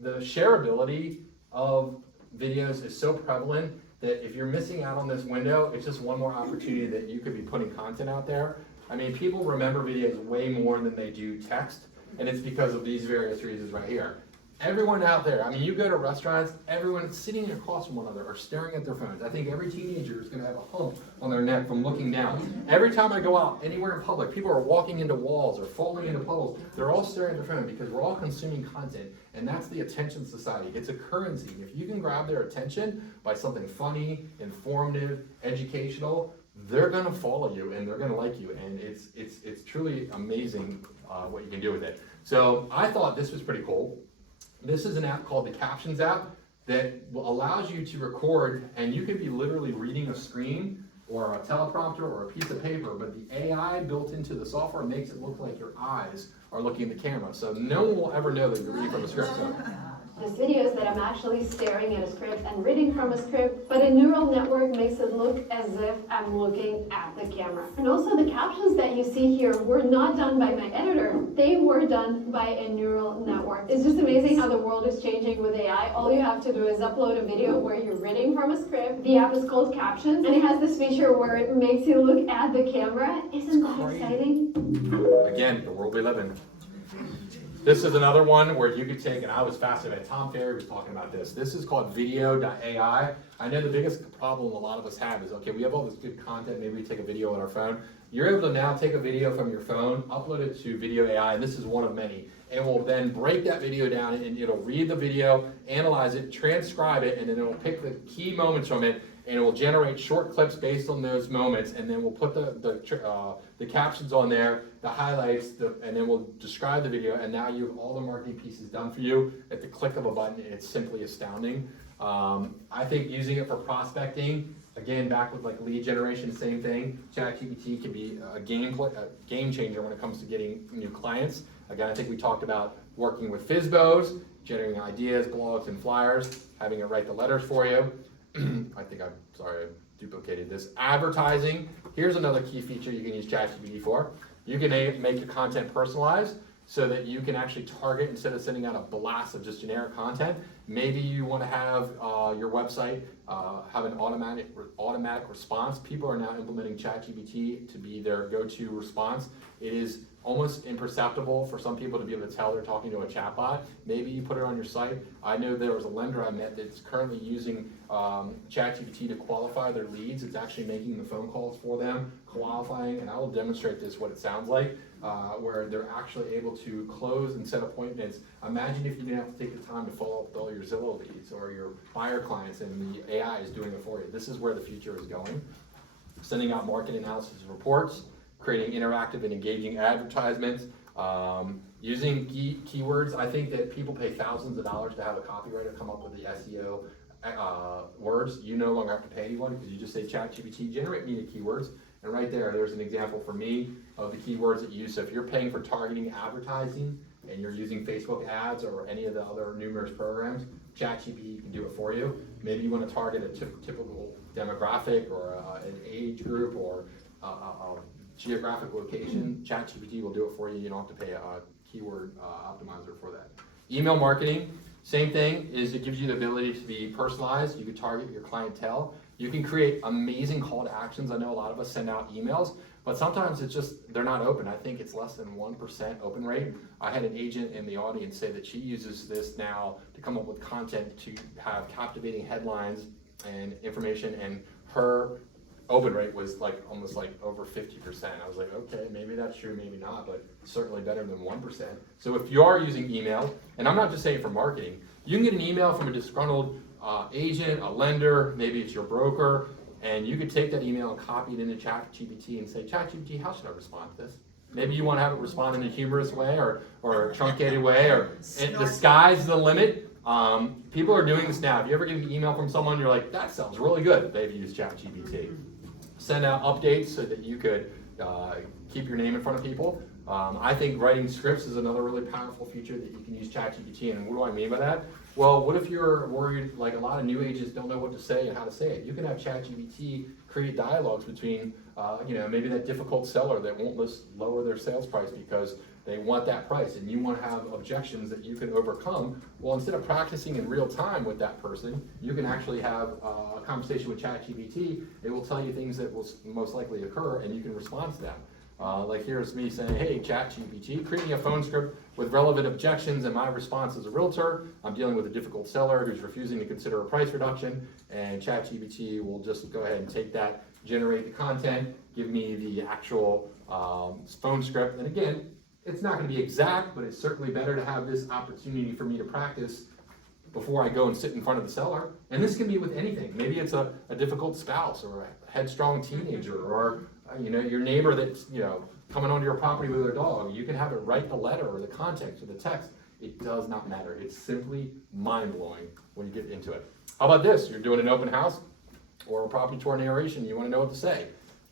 the shareability of videos is so prevalent that if you're missing out on this window, it's just one more opportunity that you could be putting content out there. I mean, people remember videos way more than they do text, and it's because of these various reasons right here. Everyone out there, I mean, you go to restaurants, everyone sitting across from one another are staring at their phones. I think every teenager is gonna have a hump on their neck from looking down. Every time I go out, anywhere in public, people are walking into walls or falling into puddles. They're all staring at their phone because we're all consuming content, and that's the attention society. It's a currency. If you can grab their attention by something funny, informative, educational, they're gonna follow you and they're gonna like you, and it's truly amazing what you can do with it. So I thought this was pretty cool. This is an app called the Captions app that allows you to record, and you could be literally reading a screen or a teleprompter or a piece of paper, but the AI built into the software makes it look like your eyes are looking at the camera. So no one will ever know that you're reading from a script. So This video is that I'm actually staring at a script and reading from a script, but a neural network makes it look as if I'm looking at the camera. And also the captions that you see here were not done by my editor. They were done by a neural network. It's just amazing how the world is changing with AI. All you have to do is upload a video where you're reading from a script. The app is called Captions, and it has this feature where it makes you look at the camera. Isn't that exciting? Again, the world we live in. This is another one where you could take, and I was fascinated, Tom Ferry was talking about this. This is called video.ai. I know the biggest problem a lot of us have is, okay, we have all this good content, maybe we take a video on our phone. You're able to now take a video from your phone, upload it to Video AI, and this is one of many. It will then break that video down and it'll read the video, analyze it, transcribe it, and then it'll pick the key moments from it, and it will generate short clips based on those moments, and then we'll put the captions on there, the highlights, and then we'll describe the video, and now you have all the marketing pieces done for you at the click of a button, and it's simply astounding. I think using it for prospecting, again, back with like lead generation, same thing. ChatGPT can be a game changer when it comes to getting new clients. Again, I think we talked about working with FISBOs, generating ideas, blogs, and flyers, having it write the letters for you. I duplicated this. Advertising, here's another key feature you can use ChatGPT for. You can make your content personalized so that you can actually target, instead of sending out a blast of just generic content, maybe you want to have your website have an automatic response. People are now implementing ChatGPT to be their go-to response. It is almost imperceptible for some people to be able to tell they're talking to a chatbot. Maybe you put it on your site. I know there was a lender I met that's currently using ChatGPT to qualify their leads. It's actually making the phone calls for them, qualifying, and I will demonstrate this, what it sounds like, where they're actually able to close and set appointments. Imagine if you didn't have to take the time to follow up with all your Zillow leads or your buyer clients, and the AI is doing it for you. This is where the future is going. Sending out market analysis reports, creating interactive and engaging advertisements, using keywords. I think that people pay thousands of dollars to have a copywriter come up with the SEO words. You no longer have to pay anyone because you just say, ChatGPT, generate me the keywords. And right there's an example for me of the keywords that you use. So if you're paying for targeting advertising and you're using Facebook ads or any of the other numerous programs, ChatGPT can do it for you. Maybe you want to target a typical demographic or an age group or a geographic location. ChatGPT will do it for you. You don't have to pay a keyword optimizer for that. Email marketing, same thing, is it gives you the ability to be personalized. You can target your clientele. You can create amazing call to actions. I know a lot of us send out emails, but sometimes it's just, they're not open. I think it's less than 1% open rate. I had an agent in the audience say that she uses this now to come up with content to have captivating headlines and information, and her open rate was like almost like over 50%. I was like, okay, maybe that's true, maybe not, but certainly better than 1%. So if you are using email, and I'm not just saying for marketing, you can get an email from a disgruntled agent, a lender, maybe it's your broker, and you could take that email and copy it into ChatGPT and say, ChatGPT, how should I respond to this? Maybe you want to have it respond in a humorous way or a truncated way, or the sky's the limit. People are doing this now. If you ever get an email from someone, you're like, that sounds really good. They've used ChatGPT. Send out updates so that you could keep your name in front of people. I think writing scripts is another really powerful feature that you can use ChatGPT. And what do I mean by that? Well, what if you're worried, like a lot of new agents don't know what to say and how to say it? You can have ChatGPT create dialogues between, maybe that difficult seller that won't lower their sales price because they want that price, and you want to have objections that you can overcome. Well, instead of practicing in real time with that person, you can actually have a conversation with ChatGPT. It will tell you things that will most likely occur, and you can respond to them. Like here's me saying, hey, ChatGPT, create me a phone script with relevant objections, and my response as a realtor, I'm dealing with a difficult seller who's refusing to consider a price reduction, and ChatGPT will just go ahead and take that, generate the content, give me the actual phone script. And again, it's not going to be exact, but it's certainly better to have this opportunity for me to practice before I go and sit in front of the seller. And this can be with anything. Maybe it's a difficult spouse or a headstrong teenager or your neighbor that's coming onto your property with their dog. You can have it write the letter or the context or the text. It does not matter. It's simply mind-blowing when you get into it. How about this? You're doing an open house or a property tour narration. You want to know what to say.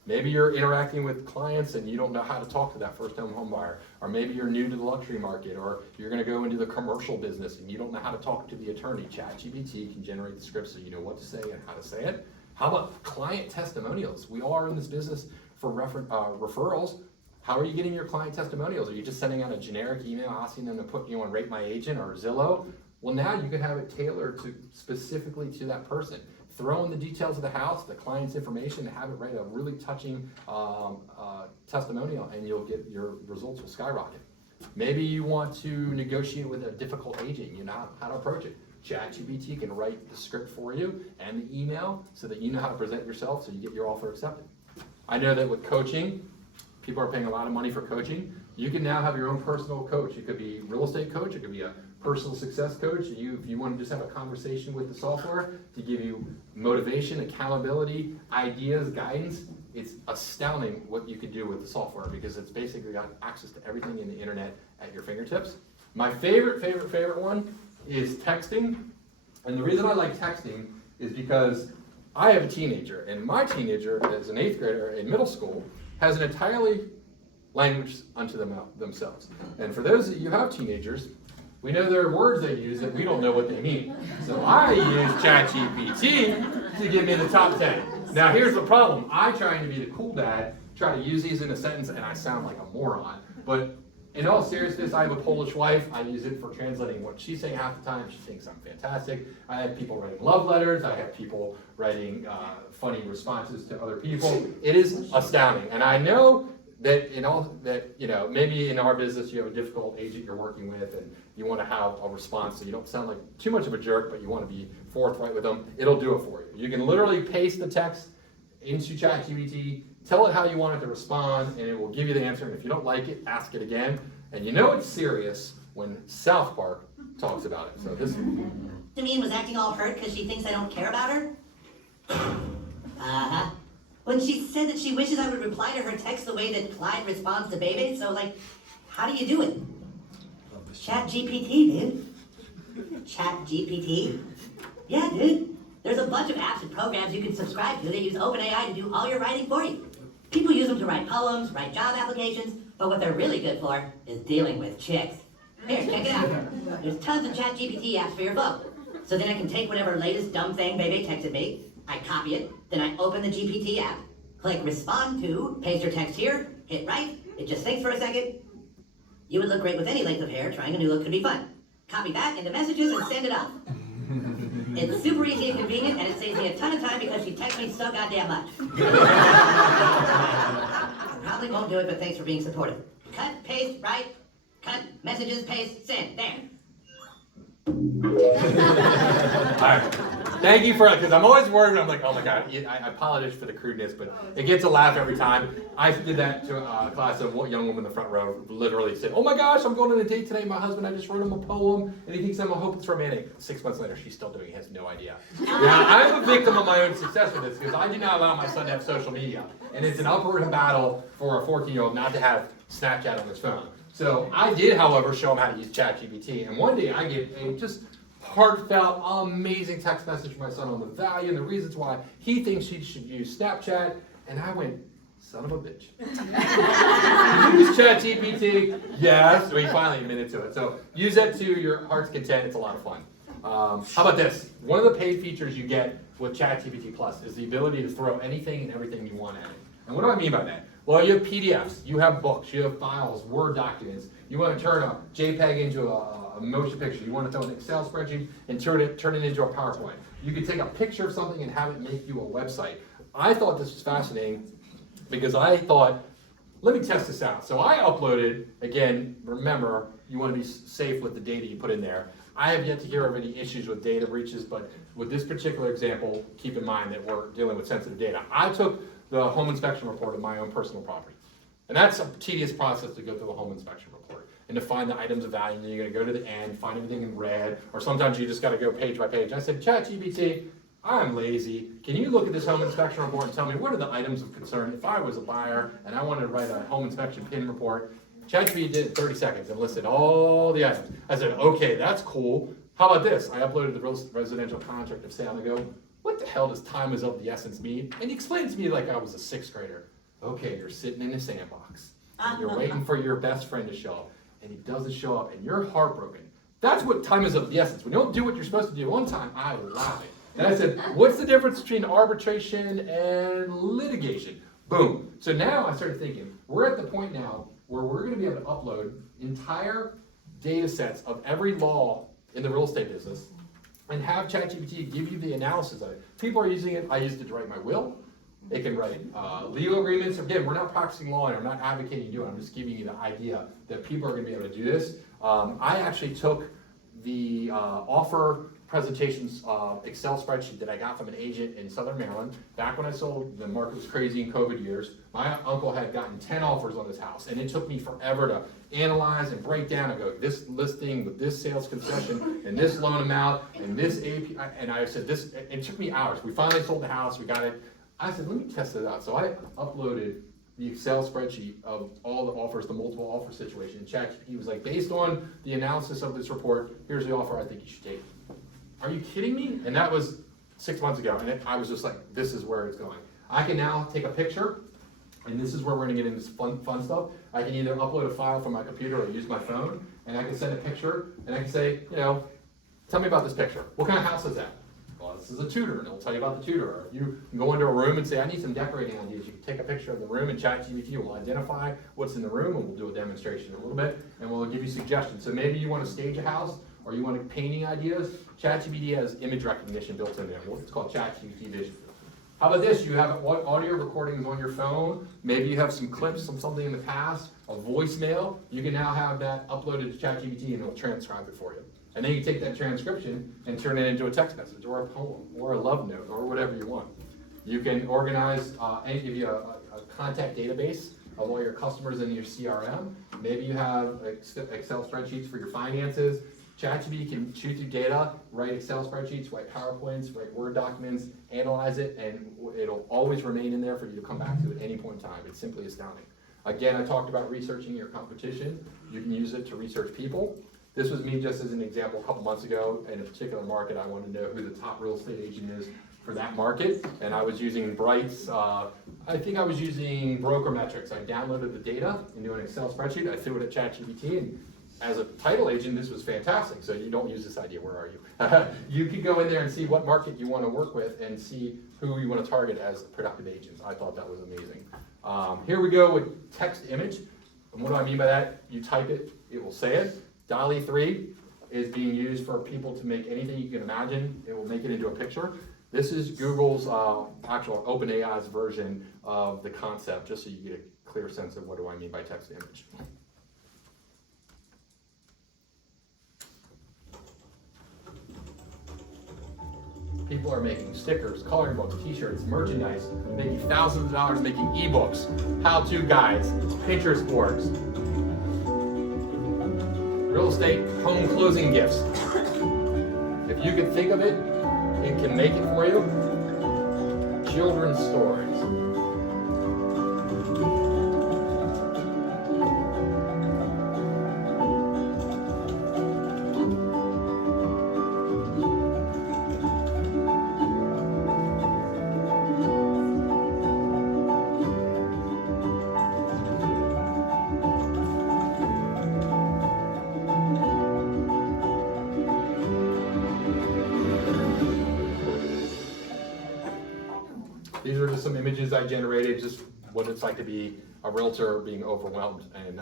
Maybe you're interacting with clients and you don't know how to talk to that first-time home buyer. Or maybe you're new to the luxury market, or you're gonna go into the commercial business and you don't know how to talk to the attorney. ChatGPT can generate the script so you know what to say and how to say it. How about client testimonials? We all are in this business for referrals. How are you getting your client testimonials? Are you just sending out a generic email asking them to put you on Rate My Agent or Zillow? Well, now you can have it tailored to specifically to that person. Throw in the details of the house, the client's information, and have it write a really touching testimonial, and you'll get your results will skyrocket. Maybe you want to negotiate with a difficult agent. You know how to approach it. ChatGPT can write the script for you and the email so that you know how to present yourself so you get your offer accepted. I know that with coaching, people are paying a lot of money for coaching. You can now have your own personal coach. It could be a real estate coach, it could be a personal success coach. If you want to just have a conversation with the software to give you motivation, accountability, ideas, guidance, it's astounding what you can do with the software because it's basically got access to everything in the internet at your fingertips. My favorite one is texting. And the reason I like texting is because I have a teenager, and my teenager, as an 8th grader in middle school, has an entirely language unto themselves. And for those of you who have teenagers, we know there are words they use that we don't know what they mean. So I use ChatGPT to give me the top 10. Now here's the problem. I, trying to be the cool dad, try to use these in a sentence and I sound like a moron. But in all seriousness, I have a Polish wife. I use it for translating what she's saying half the time. She thinks I'm fantastic. I have people writing love letters. I have people writing funny responses to other people. It is astounding. And I know that maybe in our business you have a difficult agent you're working with and you want to have a response so you don't sound like too much of a jerk, but you want to be forthright with them. It'll do it for you. You can literally paste the text into ChatGPT, tell it how you want it to respond, and it will give you the answer. And if you don't like it, ask it again. And you know it's serious when South Park talks about it. So this. Damien was acting all hurt because she thinks I don't care about her? Uh-huh. When she said that she wishes I would reply to her text the way that Clyde responds to Bebe, so how do you do it? ChatGPT, dude. ChatGPT? Yeah, dude. There's a bunch of apps and programs you can subscribe to that use OpenAI to do all your writing for you. People use them to write poems, write job applications, but what they're really good for is dealing with chicks. Here, check it out. There's tons of ChatGPT apps for your phone. So then I can take whatever latest dumb thing Bebe texted me, I copy it, then I open the GPT app, click respond to, paste her text here, hit write, it just thinks for a second. You would look great with any length of hair, trying a new look could be fun. Copy that into messages and send it off. It's super easy and convenient, and it saves me a ton of time because she texts me so goddamn much. Probably won't do it, but thanks for being supportive. Cut, paste, write, cut, messages, paste, send, there. All right. Thank you for because I'm always worried. I'm like, oh my god. I apologize for the crudeness, but it gets a laugh every time. I did that to a class of a young woman in the front row. Literally said, "Oh my gosh, I'm going on a date today. My husband, I just wrote him a poem, and he thinks I'm a hopeless romantic." 6 months later, she's still doing it. Has no idea. Now I'm a victim of my own success with this because I do not allow my son to have social media, and it's an upward battle for a 14-year-old not to have Snapchat on his phone. So I did, however, show him how to use ChatGPT, and one day I get a just heartfelt, amazing text message from my son on the value and the reasons why he thinks she should use Snapchat, and I went, son of a bitch. Use ChatGPT? Yes. So he finally admitted to it. So use that to your heart's content. It's a lot of fun. How about this? One of the paid features you get with ChatGPT Plus is the ability to throw anything and everything you want at it. And what do I mean by that? Well, you have PDFs, you have books, you have files, Word documents. You want to turn a JPEG into a motion picture. You want to throw an Excel spreadsheet and turn it into a PowerPoint. You can take a picture of something and have it make you a website. I thought this was fascinating because I thought, let me test this out. So I uploaded, again, remember, you want to be safe with the data you put in there. I have yet to hear of any issues with data breaches, but with this particular example, keep in mind that we're dealing with sensitive data. I took the home inspection report of my own personal property. And that's a tedious process to go through a home inspection report and to find the items of value. And then you're going to go to the end, find everything in red, or sometimes you just got to go page by page. I said, ChatGPT, I'm lazy. Can you look at this home inspection report and tell me what are the items of concern? If I was a buyer and I wanted to write a home inspection PIN report, ChatGPT did it in 30 seconds and listed all the items. I said, okay, that's cool. How about this? I uploaded the residential contract of sale and I go, what the hell does time is of the essence mean? And he explained to me like I was a 6th grader. Okay, you're sitting in a sandbox, and you're waiting for your best friend to show up, and he doesn't show up, and you're heartbroken. That's what time is of the essence. When you don't do what you're supposed to do on time, I love it. And I said, what's the difference between arbitration and litigation? Boom. So now I started thinking, we're at the point now where we're going to be able to upload entire data sets of every law in the real estate business and have ChatGPT give you the analysis of it. People are using it. I used it to write my will. It can write legal agreements. Again, we're not practicing law and I'm not advocating you. I'm just giving you the idea that people are going to be able to do this. I actually took the offer presentations Excel spreadsheet that I got from an agent in Southern Maryland. Back when I sold, the market was crazy in COVID years. My uncle had gotten 10 offers on his house, and it took me forever to analyze and break down and go, this listing with this sales concession and this loan amount and this AP, and I said, it took me hours. We finally sold the house, we got it. I said, let me test it out. So I uploaded the Excel spreadsheet of all the offers, the multiple offer situation. And ChatGPT was like, based on the analysis of this report, here's the offer I think you should take. Are you kidding me? And that was 6 months ago, and I was just like, this is where it's going. I can now take a picture, and this is where we're gonna get into this fun stuff. I can either upload a file from my computer or use my phone, and I can send a picture, and I can say, tell me about this picture. What kind of house is that? Well, this is a Tudor, and it'll tell you about the Tudor. Or you can go into a room and say, I need some decorating ideas. You can take a picture of the room, and ChatGPT will identify what's in the room, and we'll do a demonstration in a little bit, and we'll give you suggestions. So maybe you want to stage a house, or you want painting ideas. ChatGPT has image recognition built in there. It's called ChatGPT Vision. How about this? You have audio recordings on your phone. Maybe you have some clips from something in the past, a voicemail. You can now have that uploaded to ChatGPT and it'll transcribe it for you. And then you take that transcription and turn it into a text message or a poem or a love note or whatever you want. You can organize and give you a contact database of all your customers in your CRM. Maybe you have Excel spreadsheets for your finances. ChatGPT can shoot through data, write Excel spreadsheets, write PowerPoints, write Word documents, analyze it, and it'll always remain in there for you to come back to at any point in time. It's simply astounding. Again, I talked about researching your competition. You can use it to research people. This was me just as an example a couple months ago. In a particular market, I wanted to know who the top real estate agent is for that market, and I was using Bright's, I think I was using Broker Metrics. I downloaded the data into an Excel spreadsheet, I threw it at ChatGPT, and as a title agent, this was fantastic. So you don't use this idea, where are you? You could go in there and see what market you want to work with and see who you want to target as productive agents. I thought that was amazing. Here we go with text image. And what do I mean by that? You type it, it will say it. DALL-E 3 is being used for people to make anything you can imagine. It will make it into a picture. This is Google's actual OpenAI's version of the concept, just so you get a clear sense of what do I mean by text image. People are making stickers, coloring books, t-shirts, merchandise, making thousands of dollars making ebooks, how-to guides, Pinterest boards, real estate, home closing gifts. If you can think of it, it can make it for you. Children's stories. These are just some images I generated, just what it's like to be a realtor being overwhelmed. And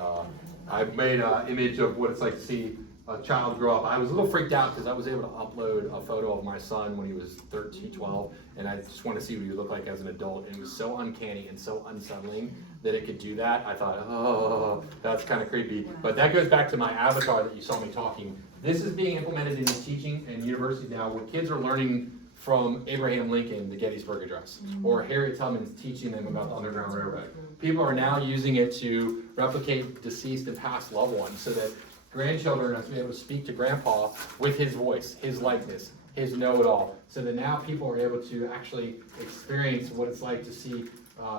I've made an image of what it's like to see a child grow up. I was a little freaked out because I was able to upload a photo of my son when he was 13, 12, and I just want to see what he would look like as an adult. And it was so uncanny and so unsettling that it could do that. I thought, oh, that's kind of creepy. But that goes back to my avatar that you saw me talking. This is being implemented in teaching and universities now, where kids are learning from Abraham Lincoln, the Gettysburg Address, or Harriet Tubman's teaching them about the Underground Railroad. People are now using it to replicate deceased and past loved ones so that grandchildren are able to speak to grandpa with his voice, his likeness, his know-it-all. So that now people are able to actually experience what it's like to see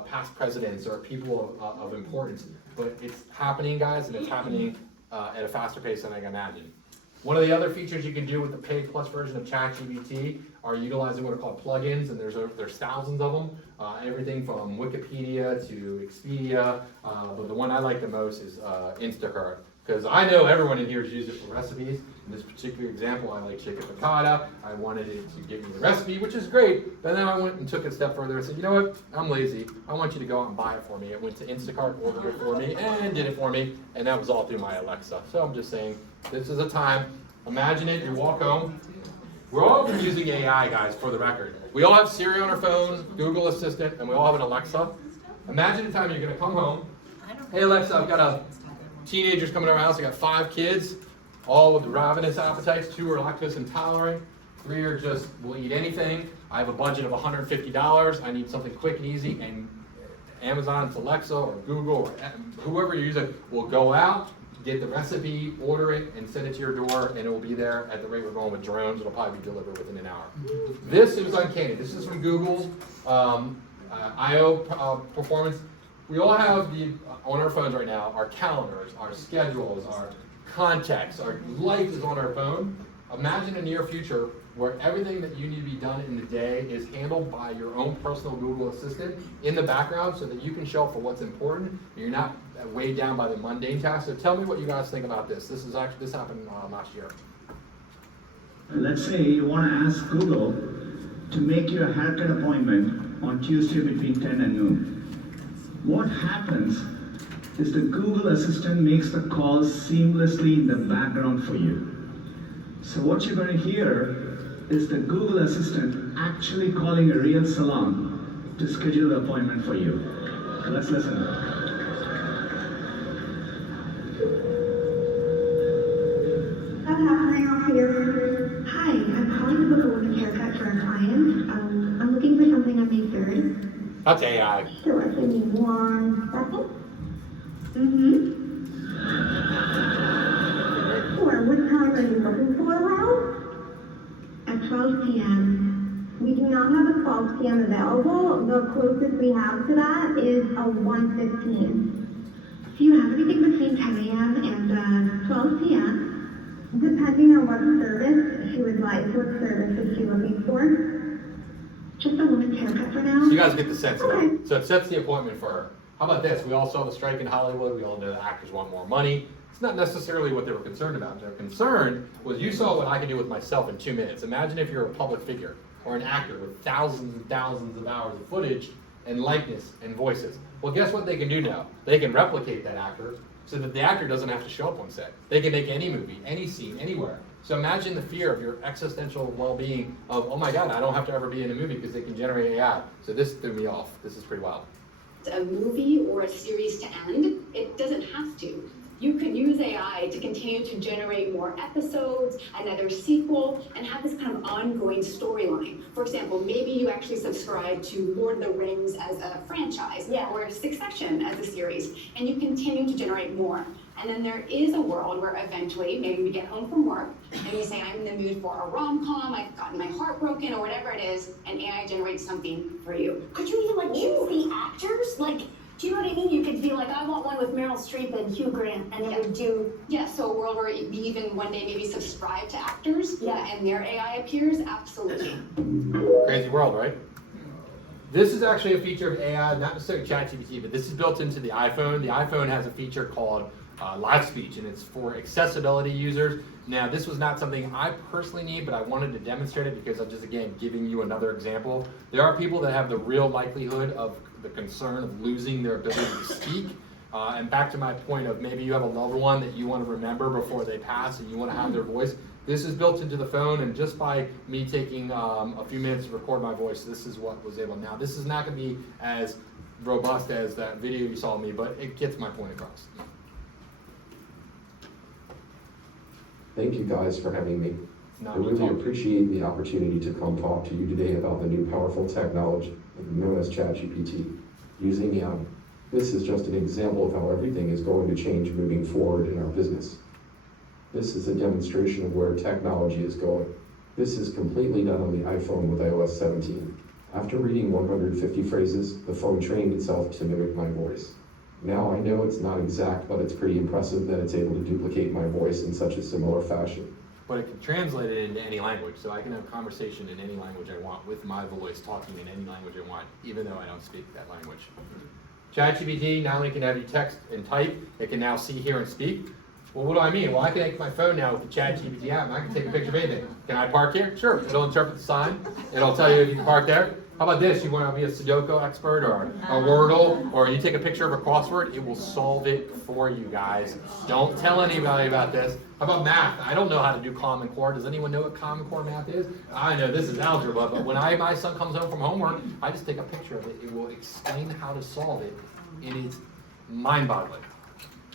past presidents or people of importance. But it's happening, guys, and it's happening at a faster pace than I can imagine. One of the other features you can do with the paid plus version of ChatGPT are utilizing what are called plugins, and there's thousands of them. Everything from Wikipedia to Expedia, but the one I like the most is Instacart. Because I know everyone in here has used it for recipes. In this particular example, I like chicken piccata. I wanted it to give me the recipe, which is great. But then I went and took it a step further and said, you know what? I'm lazy. I want you to go out and buy it for me. It went to Instacart, ordered it for me, and did it for me. And that was all through my Alexa. So I'm just saying, this is a time. Imagine it. You walk home. We're all using AI, guys, for the record. We all have Siri on our phones, Google Assistant, and we all have an Alexa. Imagine the time you're going to come home. Hey, Alexa, I've got teenagers coming to our house. I got 5 kids, all with ravenous appetites. 2 are lactose intolerant. 3 are just will eat anything. I have a budget of $150. I need something quick and easy. And Amazon's Alexa or Google or whoever you're using will go out, get the recipe, order it, and send it to your door, and it will be there at the rate we're going with drones. It'll probably be delivered within an hour. This is uncanny. This is from Google's I/O performance. We all have on our phones right now, our calendars, our schedules, our contacts, our life is on our phone. Imagine a near future where everything that you need to be done in the day is handled by your own personal Google Assistant in the background so that you can show up for what's important and you're not weighed down by the mundane tasks. So tell me what you guys think about this. This happened last year. Let's say you want to ask Google to make you a haircut appointment on Tuesday between 10 and noon. What happens is the Google Assistant makes the calls seamlessly in the background for you. So what you're going to hear is the Google Assistant actually calling a real salon to schedule the appointment for you. So let's listen. Hi, I'm calling to book a women's haircut for a client. I'm looking for something on May 3rd. That's AI. Sure, give me 1 second. Sure, what time are you looking for around? At 12 p.m. We do not have a 12 p.m. available. The closest we have to that is a 1:15. Do you have anything between 10 a.m. and 12 p.m.? Depending on what service she would like, what service is she looking for? Just a woman's haircut for now? So you guys get the sense of that. So it sets the appointment for her. How about this? We all saw the strike in Hollywood. We all know the actors want more money. It's not necessarily what they were concerned about. Their concern was you saw what I can do with myself in 2 minutes. Imagine if you're a public figure or an actor with thousands and thousands of hours of footage and likeness and voices. Well, guess what they can do now? They can replicate that actor so that the actor doesn't have to show up on set. They can make any movie, any scene, anywhere. So imagine the fear of your existential well-being of, oh my God, I don't have to ever be in a movie because they can generate AI. So this threw me off. This is pretty wild. A movie or a series to end, it doesn't have to. You could use AI to continue to generate more episodes, another sequel, and have this kind of ongoing storyline. For example, maybe you actually subscribe to Lord of the Rings as a franchise, or Succession as a series, and you continue to generate more. And then there is a world where eventually, maybe we get home from work, and we say, I'm in the mood for a rom-com, I've gotten my heart broken, or whatever it is, and AI generates something for you. Could you even choose the actors? Do you know what I mean? You could be like, I want one with Meryl Streep and Hugh Grant, and it would do. Yeah, so a world where we even one day maybe subscribe to actors, and their AI appears, absolutely. Crazy world, right? This is actually a feature of AI, not necessarily ChatGPT, but this is built into the iPhone. The iPhone has a feature called live speech, and it's for accessibility users. Now, this was not something I personally need, but I wanted to demonstrate it because I'm just, again, giving you another example. There are people that have the real likelihood of the concern of losing their ability to speak. And back to my point of maybe you have a loved one that you want to remember before they pass and you want to have their voice. This is built into the phone, and just by me taking a few minutes to record my voice, this is what was able. Now, this is not going to be as robust as that video you saw of me, but it gets my point across. Thank you guys for having me. Not I really appreciate the opportunity to come talk to you today about the new powerful technology known as ChatGPT. Using this is just an example of how everything is going to change moving forward in our business. This is a demonstration of where technology is going. This is completely done on the iPhone with iOS 17. After reading 150 phrases, the phone trained itself to mimic my voice. Now I know it's not exact, but it's pretty impressive that it's able to duplicate my voice in such a similar fashion. but it can translate it into any language. So I can have a conversation in any language I want with my voice, talking in any language I want, even though I don't speak that language. ChatGPT not only can have you text and type, it can now see, hear, and speak. Well, what do I mean? Well, I can take my phone now with the ChatGPT app, and I can take a picture of anything. Can I park here? Sure. It'll interpret the sign. It'll tell you if you can park there. How about this? You want to be a Sudoku expert or a Wordle, or you take a picture of a crossword, it will solve it for you guys. Don't tell anybody about this. How about math? I don't know how to do Common Core. Does anyone know what Common Core math is? I know this is algebra, but when my son comes home from homework, I just take a picture of it. It will explain how to solve it. It is mind-boggling.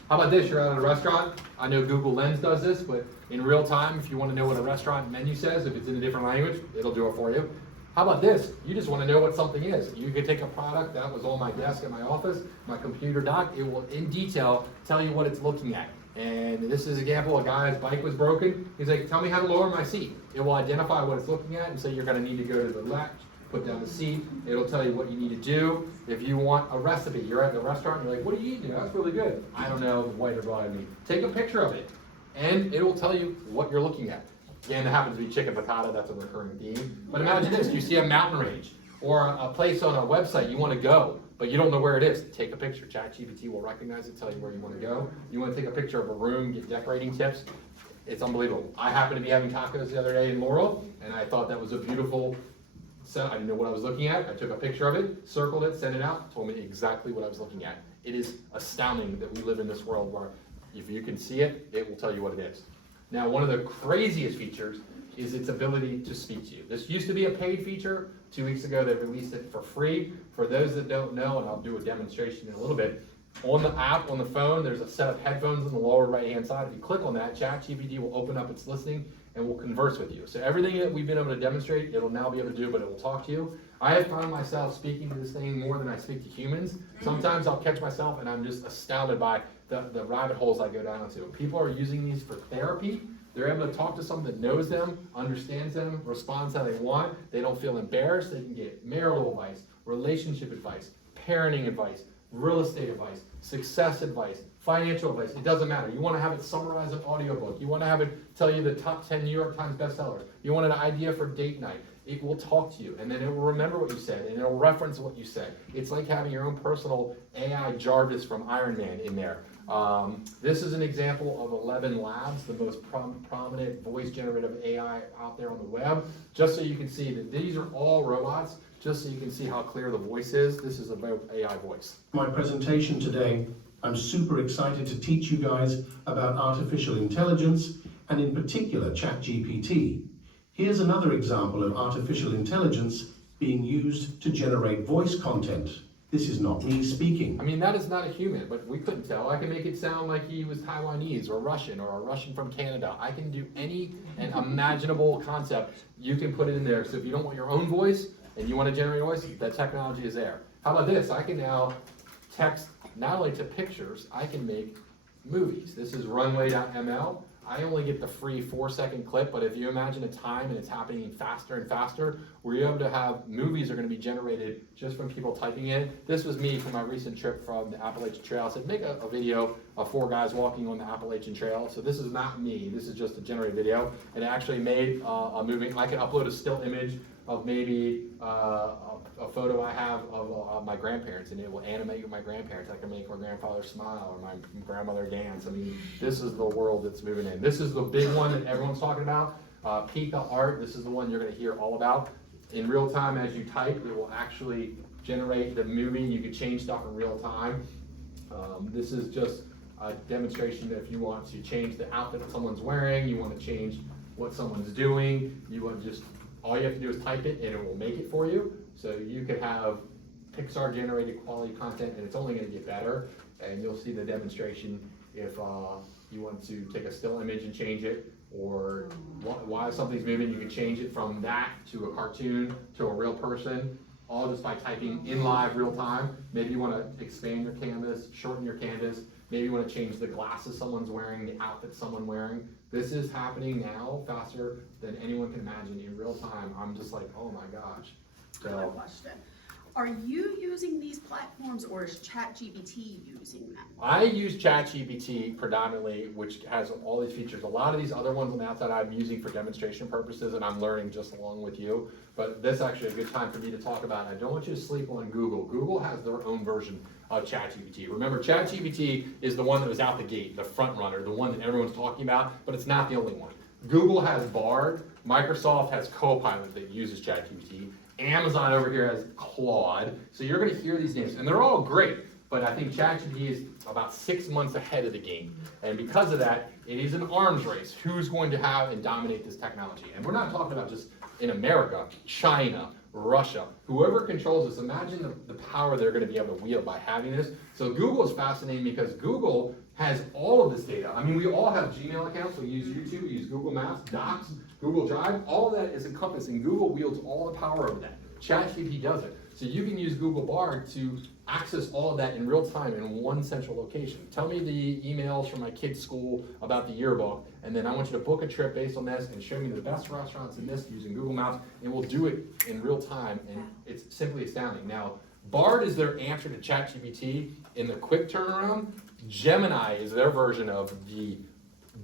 How about this? You're at a restaurant. I know Google Lens does this, but in real time, if you want to know what a restaurant menu says, if it's in a different language, it'll do it for you. How about this? You just want to know what something is. You could take a product that was on my desk at my office, my computer dock. It will, in detail, tell you what it's looking at. And this is an example, a guy's bike was broken. He's like, tell me how to lower my seat. It will identify what it's looking at and say you're going to need to go to the latch, put down the seat. It'll tell you what you need to do. If you want a recipe, you're at the restaurant, you're like, what are you eating? That's really good. I don't know, the waiter brought me. Take a picture of it, and it will tell you what you're looking at. Again, it happens to be chicken piccata, that's a recurring theme. But imagine this, you see a mountain range, or a place on a website you want to go, but you don't know where it is. Take a picture. ChatGPT will recognize it, tell you where you want to go. You want to take a picture of a room, get decorating tips. It's unbelievable. I happened to be having tacos the other day in Laurel, and I thought that was a beautiful. So I didn't know what I was looking at. I took a picture of it, circled it, sent it out, told me exactly what I was looking at. It is astounding that we live in this world where if you can see it, it will tell you what it is. Now, one of the craziest features is its ability to speak to you. This used to be a paid feature. 2 weeks ago, they released it for free. For those that don't know, and I'll do a demonstration in a little bit, on the app, on the phone, there's a set of headphones on the lower right-hand side. If you click on that, ChatGPT will open up its listening and will converse with you. So everything that we've been able to demonstrate, it'll now be able to do, but it will talk to you. I have found myself speaking to this thing more than I speak to humans. Sometimes I'll catch myself and I'm just astounded by the rabbit holes I go down into. People are using these for therapy. They're able to talk to someone that knows them, understands them, responds how they want. They don't feel embarrassed. They can get marital advice, relationship advice, parenting advice, real estate advice, success advice, financial advice. It doesn't matter. You want to have it summarize an audiobook. You want to have it tell you the top 10 New York Times bestsellers. You want an idea for date night. It will talk to you, and then it will remember what you said, and it will reference what you said. It's like having your own personal AI Jarvis from Iron Man in there. This is an example of 11 Labs, the most prominent voice generative AI out there on the web, just so you can see that these are all robots, just so you can see how clear the voice is. This is a AI voice. My presentation today, I'm super excited to teach you guys about artificial intelligence, and in particular ChatGPT. Here's another example of artificial intelligence being used to generate voice content. This is not me speaking. I mean, that is not a human, but we couldn't tell. I can make it sound like he was Taiwanese or a Russian from Canada. I can do any and imaginable concept. You can put it in there. So if you don't want your own voice and you want to generate a voice, that technology is there. How about this? I can now text not only to pictures, I can make movies. This is runway.ml. I only get the free 4-second clip, but if you imagine a time and it's happening faster and faster, where you're able to have movies are going to be generated just from people typing in. This was me from my recent trip from the Appalachian Trail. I said, make a video of 4 guys walking on the Appalachian Trail. So this is not me. This is just a generated video. And it actually made a movie. I can upload a still image of maybe a photo I have of my grandparents, and it will animate with my grandparents. I can make my grandfather smile or my grandmother dance. I mean, this is the world that's moving in. This is the big one that everyone's talking about. Pika art, this is the one you're going to hear all about. In real time, as you type, it will actually generate the movie. You can change stuff in real time. This is just a demonstration that if you want to change the outfit that someone's wearing, you want to change what someone's doing, you want to just, all you have to do is type it and it will make it for you. So you could have Pixar generated quality content, and it's only going to get better. And you'll see the demonstration if you want to take a still image and change it, or why something's moving, you can change it from that to a cartoon to a real person, all just by typing in live real time. Maybe you want to expand your canvas, shorten your canvas. Maybe you want to change the glasses someone's wearing, the outfit someone's wearing. This is happening now faster than anyone can imagine in real time. I'm just like, oh my gosh. I have a question. Are you using these platforms or is ChatGPT using them? I use ChatGPT predominantly, which has all these features. A lot of these other ones on the outside I'm using for demonstration purposes, and I'm learning just along with you. But this is actually a good time for me to talk about, and I don't want you to sleep on Google. Google has their own version of ChatGPT. Remember, ChatGPT is the one that was out the gate, the front runner, the one that everyone's talking about, but it's not the only one. Google has Bard, Microsoft has Copilot that uses ChatGPT, Amazon over here has Claude. So you're going to hear these names, and they're all great, but I think ChatGPT is about 6 months ahead of the game. And because of that, it is an arms race. Who's going to have and dominate this technology? And we're not talking about just in America, China, Russia, whoever controls this. Imagine the power they're going to be able to wield by having this. So Google is fascinating because Google has all of this data. I mean, we all have Gmail accounts. We use YouTube, we use Google Maps, Docs, Google Drive. All of that is encompassed, and Google wields all the power over that. ChatGPT does it. So you can use Google Bard to access all of that in real time in one central location. Tell me the emails from my kid's school about the yearbook, and then I want you to book a trip based on this and show me the best restaurants in this using Google Maps, and we'll do it in real time, and it's simply astounding. Now, Bard is their answer to ChatGPT in the quick turnaround. Gemini is their version of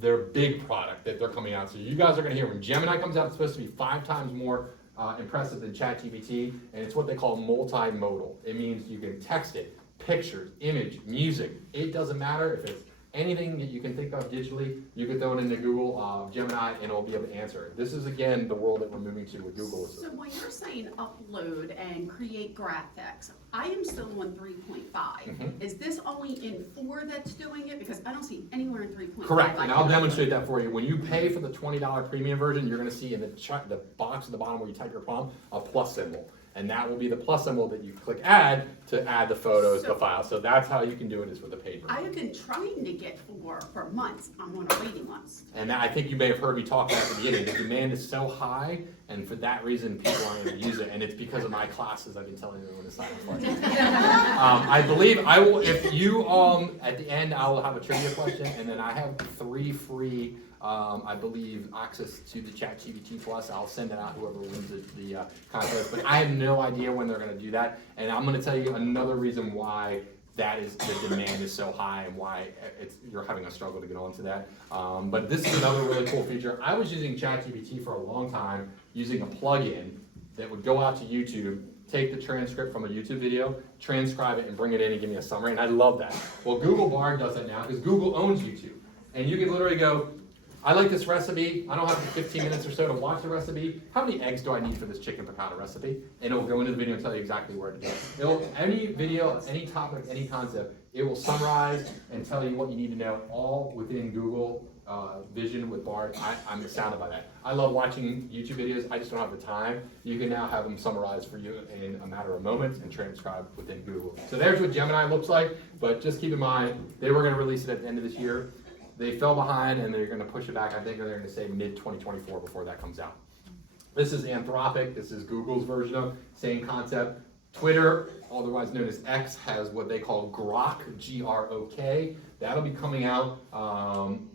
their big product that they're coming out. So you guys are going to hear when Gemini comes out, it's supposed to be 5 times more impressive than ChatGPT, and it's what they call multimodal. It means you can text it, pictures, image, music. It doesn't matter if it's anything that you can think of digitally, you can throw it into Google Gemini and it'll be able to answer it. This is, again, the world that we're moving to with Google. So when you're saying upload and create graphics, I am still on 3.5. Is this only in 4 that's doing it? Because I don't see anywhere in 3.5. Correct, and I'll demonstrate that for you. When you pay for the $20 premium version, you're going to see in the box at the bottom where you type your prompt, a plus symbol. And that will be the plus symbol that you click add to add the photos, the files. So that's how you can do it, is with the paid version. I have been trying to get 4 for months. I'm on a waiting list. And I think you may have heard me talk about at the beginning. The demand is so high, and for that reason, people aren't able to use it. And it's because of my classes. I've been telling everyone to sign up for it. I believe I will. If you at the end, I will have a trivia question, and then I have 3 free. I believe access to the ChatGPT Plus. I'll send it out whoever wins the contest. But I have no idea when they're going to do that. And I'm going to tell you another reason why that is the demand is so high and why you're having a struggle to get onto that. But this is another really cool feature. I was using ChatGPT for a long time using a plugin that would go out to YouTube, take the transcript from a YouTube video, transcribe it, and bring it in and give me a summary. And I love that. Well, Google Bard does that now because Google owns YouTube. And you can literally go, I like this recipe. I don't have 15 minutes or so to watch the recipe. How many eggs do I need for this chicken piccata recipe? And it'll go into the video and tell you exactly where to go. Any video, any topic, any concept, it will summarize and tell you what you need to know, all within Google Vision with Bard. I'm astounded by that. I love watching YouTube videos. I just don't have the time. You can now have them summarized for you in a matter of moments and transcribed within Google. So there's what Gemini looks like, but just keep in mind, they were going to release it at the end of this year. They fell behind and they're going to push it back. I think they're going to say mid-2024 before that comes out. This is Anthropic. This is Google's version of same concept. Twitter, otherwise known as X, has what they call Grok, G-R-O-K. That'll be coming out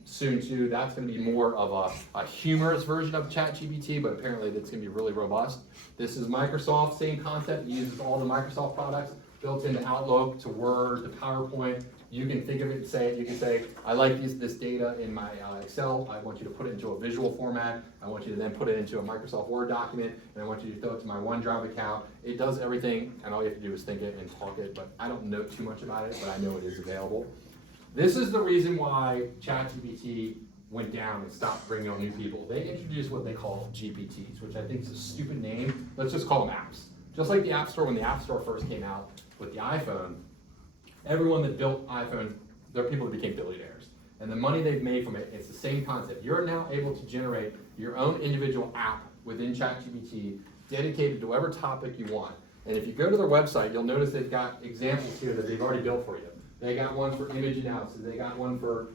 soon too. That's going to be more of a humorous version of ChatGPT, but apparently that's going to be really robust. This is Microsoft, same concept. It uses all the Microsoft products built into Outlook, to Word, to PowerPoint. You can think of it and say it. You can say, I like this data in my Excel. I want you to put it into a visual format. I want you to then put it into a Microsoft Word document, and I want you to throw it to my OneDrive account. It does everything, and all you have to do is think it and talk it, but I don't know too much about it, but I know it is available. This is the reason why ChatGPT went down and stopped bringing on new people. They introduced what they call GPTs, which I think is a stupid name. Let's just call them apps. Just like the App Store, when the App Store first came out with the iPhone, everyone that built iPhone, they're people that became billionaires. And the money they've made from it, it's the same concept. You're now able to generate your own individual app within ChatGPT dedicated to whatever topic you want. And if you go to their website, you'll notice they've got examples here that they've already built for you. They got one for image analysis. They got one for,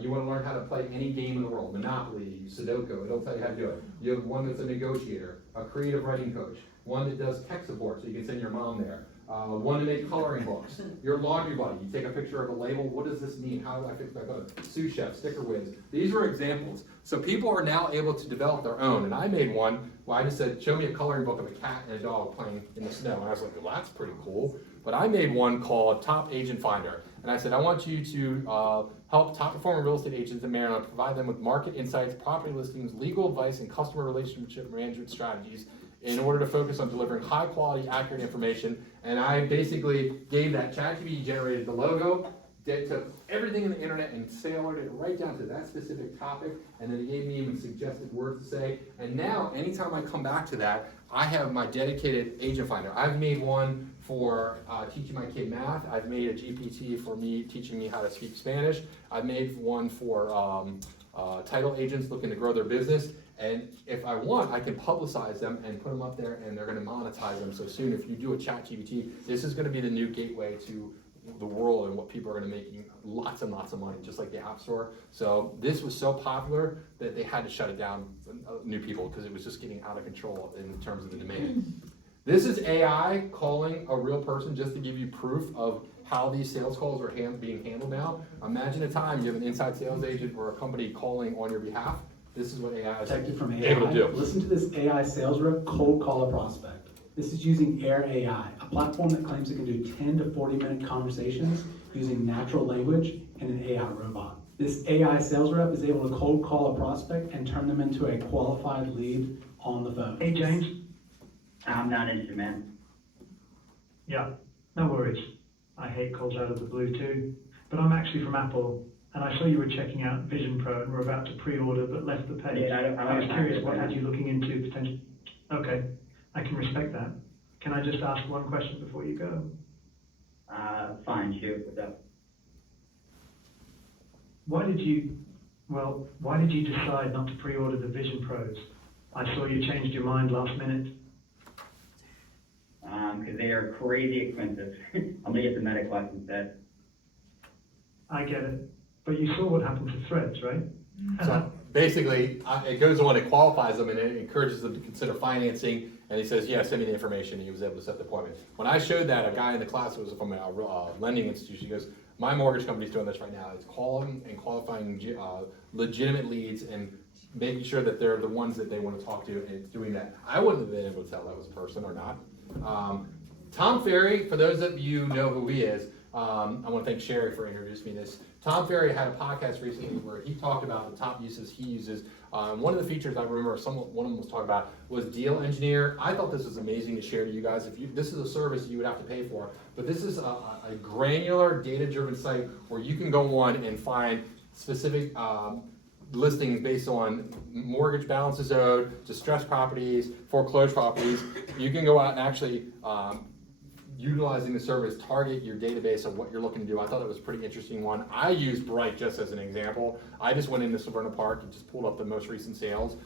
you want to learn how to play any game in the world, Monopoly, Sudoku, it'll tell you how to do it. You have one that's a negotiator, a creative writing coach, one that does tech support, so you can send your mom there. One to make coloring books. Your laundry buddy. You take a picture of a label. What does this mean? How do I fix my clothes? Sous chef, sticker whiz. These are examples. So people are now able to develop their own. And I made one well, I just said, show me a coloring book of a cat and a dog playing in the snow. And I was like, well, that's pretty cool. But I made one called Top Agent Finder. And I said, I want you to help top performing real estate agents in Maryland, provide them with market insights, property listings, legal advice, and customer relationship management strategies in order to focus on delivering high quality, accurate information. And I basically gave that ChatGPT generated the logo, took everything in the internet and tailored it right down to that specific topic, and then it gave me even suggested words to say. And now, anytime I come back to that, I have my dedicated agent finder. I've made one for teaching my kid math. I've made a GPT for me teaching me how to speak Spanish. I've made one for title agents looking to grow their business. And if I want, I can publicize them and put them up there, and they're going to monetize them. So soon, if you do a ChatGPT, this is going to be the new gateway to the world and what people are going to make lots and lots of money, just like the App Store. So this was so popular that they had to shut it down for new people because it was just getting out of control in terms of the demand. This is AI calling a real person just to give you proof of how these sales calls are being handled now. Imagine a time you have an inside sales agent or a company calling on your behalf. This is what AI is able to do. Listen to this AI sales rep cold call a prospect. This is using Air AI, a platform that claims it can do 10 to 40-minute conversations using natural language and an AI robot. This AI sales rep is able to cold call a prospect and turn them into a qualified lead on the phone. Hey, James. I'm not interested, man. Yeah, no worries. I hate calls out of the blue too. But I'm actually from Apple, and I saw you were checking out Vision Pro and were about to pre-order but left the page. Yeah, I was curious what had you looking into potential. Okay, I can respect that. Can I just ask one question before you go? Fine, shoot, what's up? Why did you decide not to pre-order the Vision Pros? I saw you changed your mind last minute. Because they are crazy expensive. I'm gonna get the Meta Quest instead. I get it. But you saw what happened to Threads, right? So basically, it goes on, it qualifies them, and it encourages them to consider financing, and he says, yeah, send me the information, and he was able to set the appointment. When I showed that, a guy in the class who was from a lending institution, he goes, my mortgage company's doing this right now. It's calling and qualifying legitimate leads and making sure that they're the ones that they want to talk to, and it's doing that. I wouldn't have been able to tell that was a person or not. Tom Ferry, for those of you who know who he is, I want to thank Sherry for introducing me to this. Tom Ferry had a podcast recently where he talked about the top uses he uses. One of the features I remember one of them was talking about was Deal Engineer. I thought this was amazing to share to you guys. This is a service you would have to pay for, but this is a granular, data-driven site where you can go on and find specific listings based on mortgage balances owed, distressed properties, foreclosed properties. You can go out and actually utilizing the service, target your database of what you're looking to do. I thought it was a pretty interesting one. I used Bright just as an example. I just went into Severna Park and just pulled up the most recent sales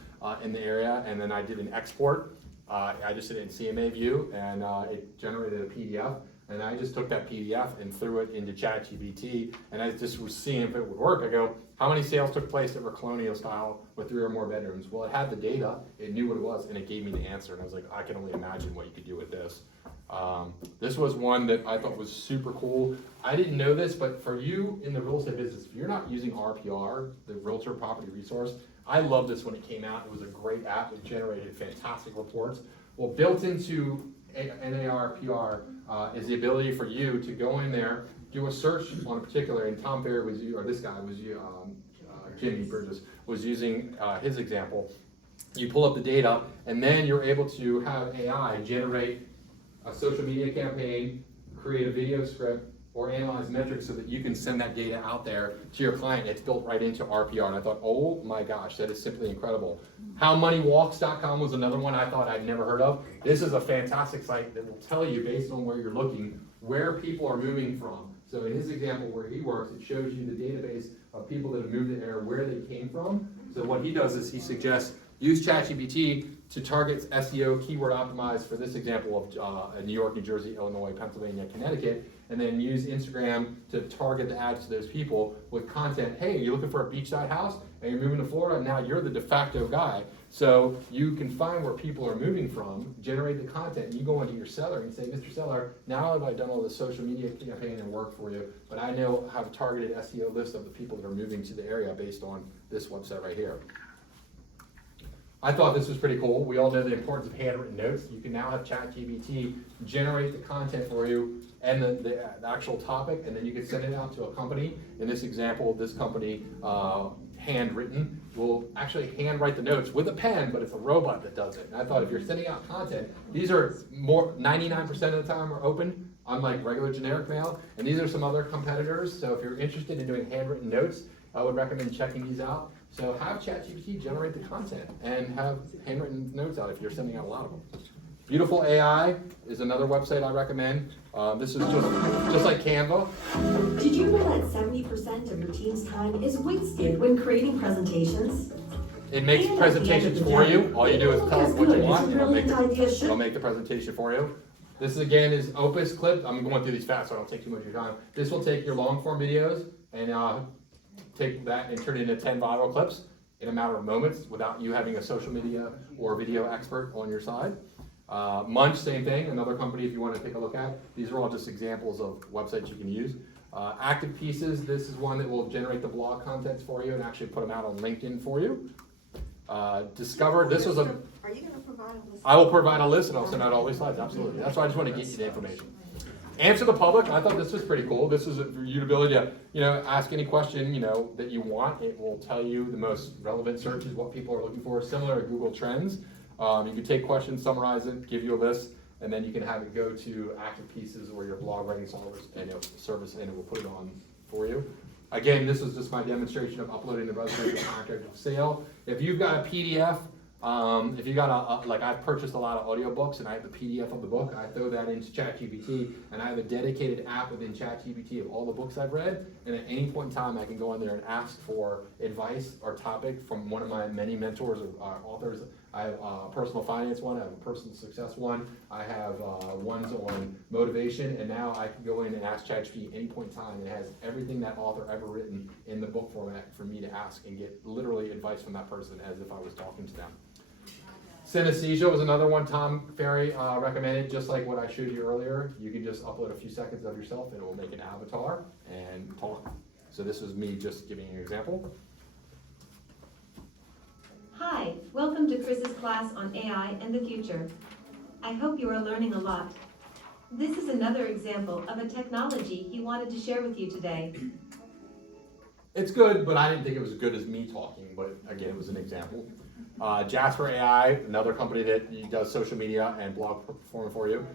in the area, and then I did an export. I just did it in CMA view, and it generated a PDF. And I just took that PDF and threw it into ChatGPT, and I just was seeing if it would work. I go, how many sales took place that were colonial style with 3 or more bedrooms? Well, it had the data, it knew what it was, and it gave me the answer. And I was like, I can only imagine what you could do with this. This was one that I thought was super cool. I didn't know this, but for you in the real estate business, if you're not using RPR, the Realtor Property Resource, I loved this when it came out. It was a great app. It generated fantastic reports. Well, built into NARPR is the ability for you to go in there, do a search on a particular, and Tom Ferry was, or this guy was, Jimmy Burgess was using his example. You pull up the data, and then you're able to have AI generate a social media campaign, create a video script, or analyze metrics so that you can send that data out there to your client. It's built right into RPR, and I thought, oh my gosh, that is simply incredible. HowMoneyWalks.com was another one I thought I'd never heard of. This is a fantastic site that will tell you, based on where you're looking, where people are moving from. So in his example where he works, it shows you the database of people that have moved in there, where they came from. So what he does is he suggests, use ChatGPT to target SEO keyword optimized for this example of New York, New Jersey, Illinois, Pennsylvania, Connecticut, and then use Instagram to target the ads to those people with content. Hey, you're looking for a beachside house and you're moving to Florida, now you're the de facto guy. So you can find where people are moving from, generate the content, and you go into your seller and say, Mr. Seller, not only have I done all the social media campaign and work for you, but I know have a targeted SEO list of the people that are moving to the area based on this website right here. I thought this was pretty cool. We all know the importance of handwritten notes. You can now have ChatGPT generate the content for you and the actual topic, and then you can send it out to a company. In this example, this company, handwritten, will actually handwrite the notes with a pen, but it's a robot that does it. And I thought if you're sending out content, these are 99% of the time are open, unlike regular generic mail. And these are some other competitors. So if you're interested in doing handwritten notes, I would recommend checking these out. So have ChatGPT generate the content and have handwritten notes out if you're sending out a lot of them. Beautiful AI is another website I recommend. This is just like Canva. Did you know that 70% of your team's time is wasted when creating presentations? It makes And presentations at the for end of you. the All you do is tell it what you want. It'll make the presentation for you. This is, again, is Opus Clip. I'm going through these fast so I don't take too much of your time. This will take your long form videos and take that and turn it into 10 viral clips in a matter of moments without you having a social media or video expert on your side. Munch, same thing, another company if you want to take a look at. These are all just examples of websites you can use. Active Pieces, this is one that will generate the blog contents for you and actually put them out on LinkedIn for you. Discover, this was a... Are you going to provide a list? I will provide a list and I'll send out all these slides, absolutely. That's why I just want to get you the information. Answer the Public, I thought this was pretty cool. This is for your ability to, ask any question, that you want. It will tell you the most relevant searches, what people are looking for, similar to Google Trends. You can take questions, summarize it, give you a list, and then you can have it go to Active Pieces or your blog writing service, and it will put it on for you. Again, this is just my demonstration of uploading the residential contract of sale. If you've got a PDF, if you got like I've purchased a lot of audiobooks and I have the PDF of the book, I throw that into ChatGPT and I have a dedicated app within ChatGPT of all the books I've read, and at any point in time I can go in there and ask for advice or topic from one of my many mentors or authors. I have a personal finance one, I have a personal success one, I have ones on motivation, and now I can go in and ask ChatGPT at any point in time. It has everything that author ever written in the book format for me to ask and get literally advice from that person as if I was talking to them. Synesthesia was another one Tom Ferry recommended, just like what I showed you earlier. You can just upload a few seconds of yourself and it will make an avatar and talk. So this was me just giving you an example. Hi, welcome to Chris's class on AI and the future. I hope you are learning a lot. This is another example of a technology he wanted to share with you today. It's good, but I didn't think it was as good as me talking, but again, it was an example. Jasper AI, another company that does social media and blog performing for you.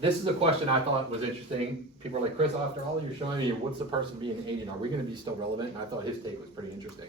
This is a question I thought was interesting. People are like, Chris, after all you're showing me, what's the person being aging? Are we going to be still relevant? And I thought his take was pretty interesting.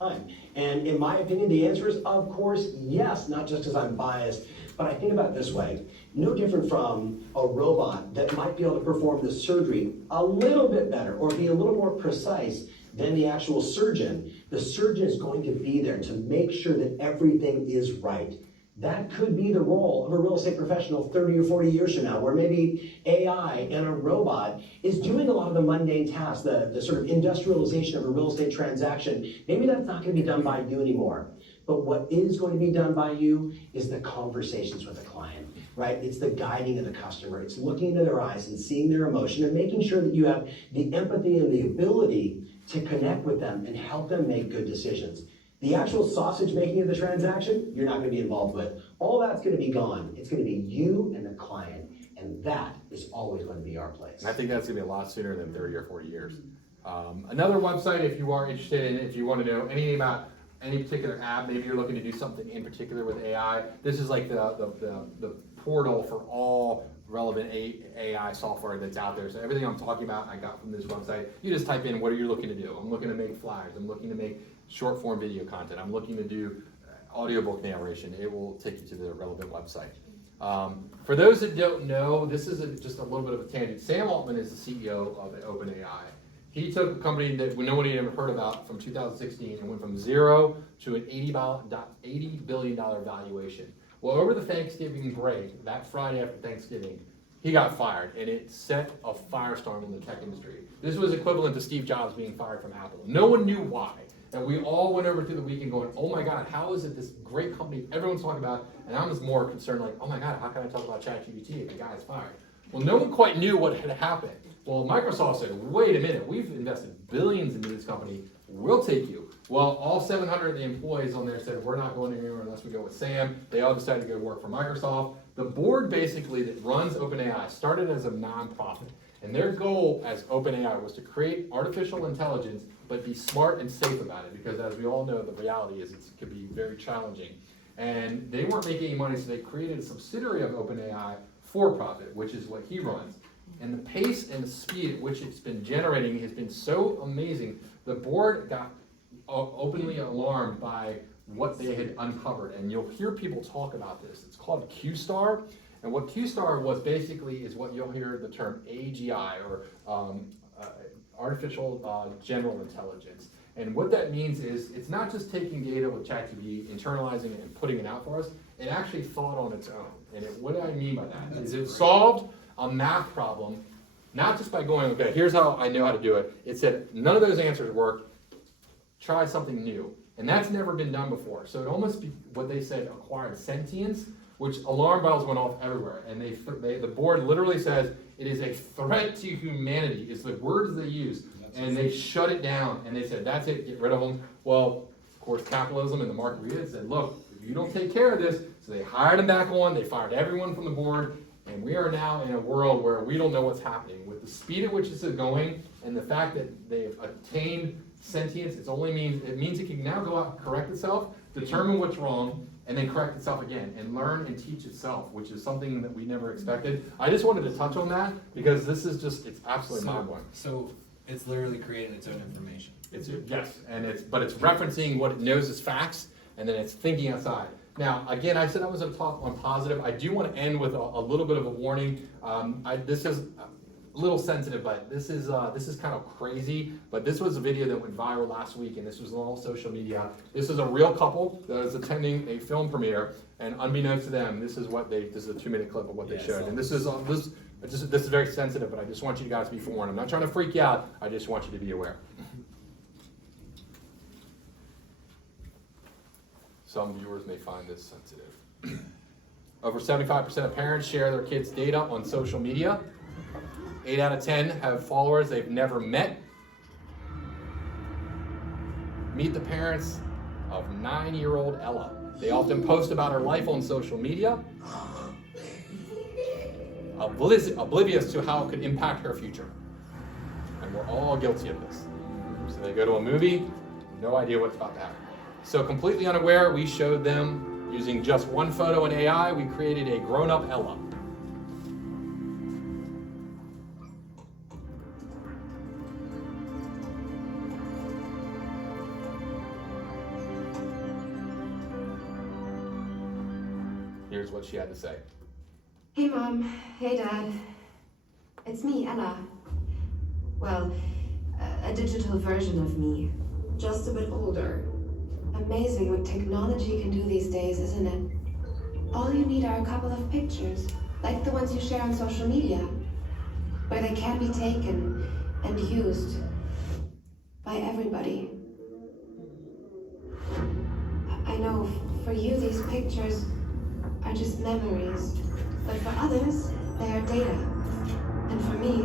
And in my opinion, the answer is, of course, yes, not just because I'm biased, but I think about it this way. No different from a robot that might be able to perform the surgery a little bit better or be a little more precise than the actual surgeon. The surgeon is going to be there to make sure that everything is right. That could be the role of a real estate professional 30 or 40 years from now, where maybe AI and a robot is doing a lot of the mundane tasks, the sort of industrialization of a real estate transaction. Maybe that's not going to be done by you anymore. But what is going to be done by you is the conversations with the client, right? It's the guiding of the customer. It's looking into their eyes and seeing their emotion and making sure that you have the empathy and the ability to connect with them and help them make good decisions. The actual sausage making of the transaction, you're not going to be involved with. All that's going to be gone. It's going to be you and the client, and that is always going to be our place. And I think that's going to be a lot sooner than 30 or 40 years. Another website, if you are interested in, if you want to know anything about any particular app, maybe you're looking to do something in particular with AI, this is like the portal for all relevant AI software that's out there. So everything I'm talking about, I got from this website. You just type in what are you looking to do. I'm looking to make flyers. I'm looking to make short form video content. I'm looking to do audiobook narration. It will take you to the relevant website. For those that don't know, this is just a little bit of a tangent. Sam Altman is the CEO of OpenAI. He took a company that nobody had ever heard about from 2016 and went from zero to an $80 billion valuation. Well, over the Thanksgiving break, that Friday after Thanksgiving, he got fired, and it set a firestorm in the tech industry. This was equivalent to Steve Jobs being fired from Apple. No one knew why. And we all went over through the weekend going, oh my God, how is it this great company everyone's talking about? And I was more concerned like, oh my God, how can I talk about ChatGPT if the guy is fired? Well, no one quite knew what had happened. Well, Microsoft said, wait a minute, we've invested billions into this company. We'll take you. Well, all 700 of the employees on there said, we're not going anywhere unless we go with Sam. They all decided to go work for Microsoft. The board basically that runs OpenAI started as a nonprofit. And their goal as OpenAI was to create artificial intelligence, but be smart and safe about it. Because as we all know, the reality is it could be very challenging. And they weren't making any money, so they created a subsidiary of OpenAI for profit, which is what he runs. And the pace and the speed at which it's been generating has been so amazing. The board got openly alarmed by what they had uncovered. And you'll hear people talk about this. It's called QStar. And what QStar was basically is what you'll hear the term AGI, or artificial general intelligence. And what that means is it's not just taking data with ChatGPT, internalizing it, and putting it out for us. It actually thought on its own. And what do I mean by that? Is it solved a math problem, not just by going, okay, here's how I know how to do it. It said, none of those answers work. Try something new. And that's never been done before. So it almost, what they said, acquired sentience, which alarm bells went off everywhere. And the board literally says, it is a threat to humanity, is the words they use. And they shut it down, and they said, that's it, get rid of them. Well, of course, capitalism and the market read said, look, if you don't take care of this, so they hired them back on, they fired everyone from the board, and we are now in a world where we don't know what's happening. With the speed at which this is going, and the fact that they've attained sentience, it means it can now go out and correct itself, determine what's wrong, and then correct itself again, and learn and teach itself, which is something that we never expected. I just wanted to touch on that, because this is just, it's absolutely mind-blowing. So it's literally creating its own information. Yes, but it's referencing what it knows as facts, and then it's thinking outside. Now, again, I said I was going to talk on positive. I do want to end with a little bit of a warning. This is a little sensitive, but this is kind of crazy. But this was a video that went viral last week, and this was on all social media. This is a real couple that is attending a film premiere, and unbeknownst to them, this is a 2-minute clip of what they showed. And this is very sensitive, but I just want you guys to be forewarned. I'm not trying to freak you out. I just want you to be aware. Some viewers may find this sensitive. Over 75% of parents share their kids' data on social media. 8 out of 10 have followers they've never met. Meet the parents of 9-year-old Ella. They often post about her life on social media, oblivious to how it could impact her future. And we're all guilty of this. So they go to a movie, no idea what's about to happen. So completely unaware, we showed them using just one photo in AI, we created a grown-up Ella. Here's what she had to say. Hey Mom, hey Dad. It's me, Ella. Well, a digital version of me, just a bit older. Amazing what technology can do these days, isn't it? All you need are a couple of pictures, like the ones you share on social media, where they can be taken and used by everybody. I know for you these pictures are just memories, but for others, they are data. And for me,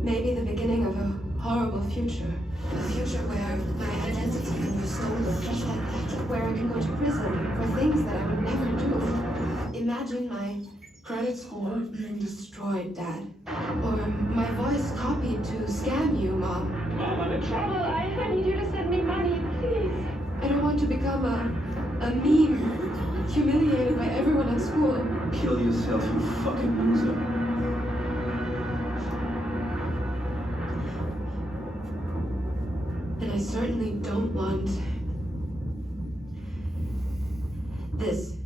maybe the beginning of a horrible future. A future where my identity can be stolen just like that. Where I can go to prison for things that I would never do. Imagine my credit score being destroyed, Dad. Or my voice copied to scam you, Mom. Mom, I'm in trouble. I need you to send me money, please. I don't want to become a meme, humiliated by everyone at school. Kill yourself, you fucking loser. And I certainly don't want this.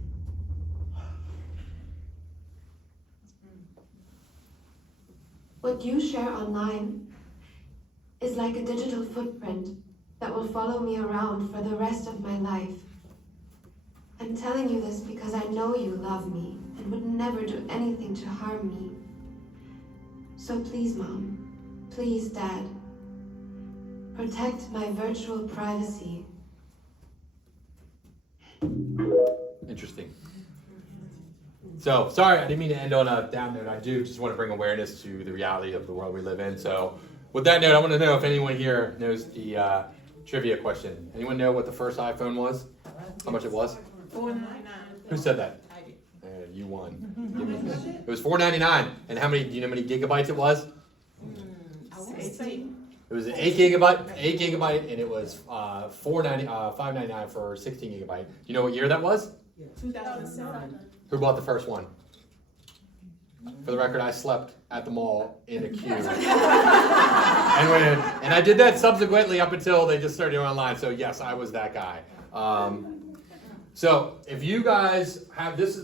What you share online is like a digital footprint that will follow me around for the rest of my life. I'm telling you this because I know you love me and would never do anything to harm me. So please, Mom, please, Dad, protect my virtual privacy. Interesting. So, sorry, I didn't mean to end on a down note. I do just want to bring awareness to the reality of the world we live in. So, with that note, I want to know if anyone here knows the Trivia question. Anyone know what the first iPhone was? How much it was? $4.99. Who said that? You won. It was $4.99. And do you know how many gigabytes it was? It was an 8 gigabyte, and it was $5.99 for 16 gigabyte. Do you know what year that was? 2007. Who bought the first one? For the record, I slept at the mall in a queue. And I did that subsequently up until they just started doing online. So yes, I was that guy. So if you guys have, this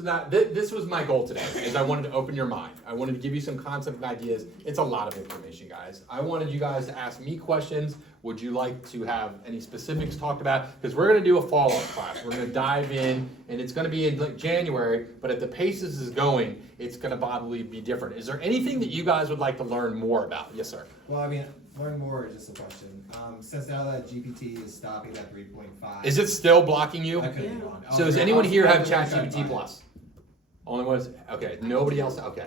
was my goal today, is I wanted to open your mind. I wanted to give you some concept and ideas. It's a lot of information, guys. I wanted you guys to ask me questions. Would you like to have any specifics talked about? Because we're going to do a follow-up class. We're going to dive in, and it's going to be in January, but at the pace this is going, it's going to probably be different. Is there anything that you guys would like to learn more about? Yes, sir. Well, I mean, learn more is just a question. Since now that GPT is stopping at 3.5. Is it still blocking you? I could be wrong. So does anyone here have ChatGPT Plus? Only one is, okay, nobody else, okay.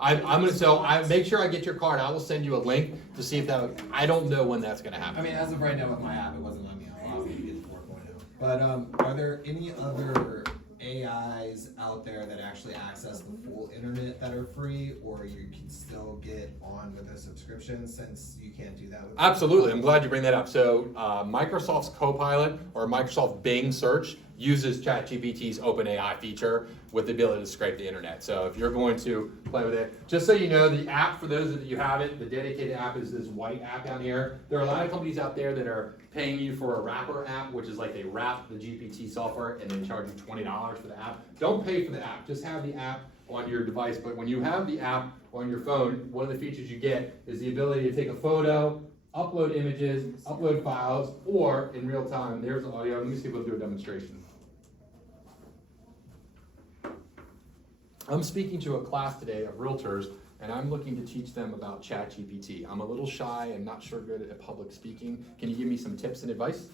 I'm gonna, so I make sure I get your card. I will send you a link to see if that, I don't know when that's gonna happen. I mean, as of right now with my app, it wasn't letting me allow me to get to 4.0. But are there any other AIs out there that actually access the full internet that are free, or you can still get on with a subscription since you can't do that with Absolutely, I'm glad you bring that up. So Microsoft's Copilot or Microsoft Bing search uses ChatGPT's OpenAI feature with the ability to scrape the internet. So if you're going to play with it, just so you know, the app, for those of you have it, the dedicated app is this white app down here. There are a lot of companies out there that are paying you for a wrapper app, which is like they wrap the GPT software and then charge you $20 for the app. Don't pay for the app, just have the app on your device. But when you have the app on your phone, one of the features you get is the ability to take a photo, upload images, upload files, or in real time, there's the audio. Let me see if we'll do a demonstration. I'm speaking to a class today of realtors, and I'm looking to teach them about ChatGPT. I'm a little shy and not sure good at public speaking. Can you give me some tips and advice?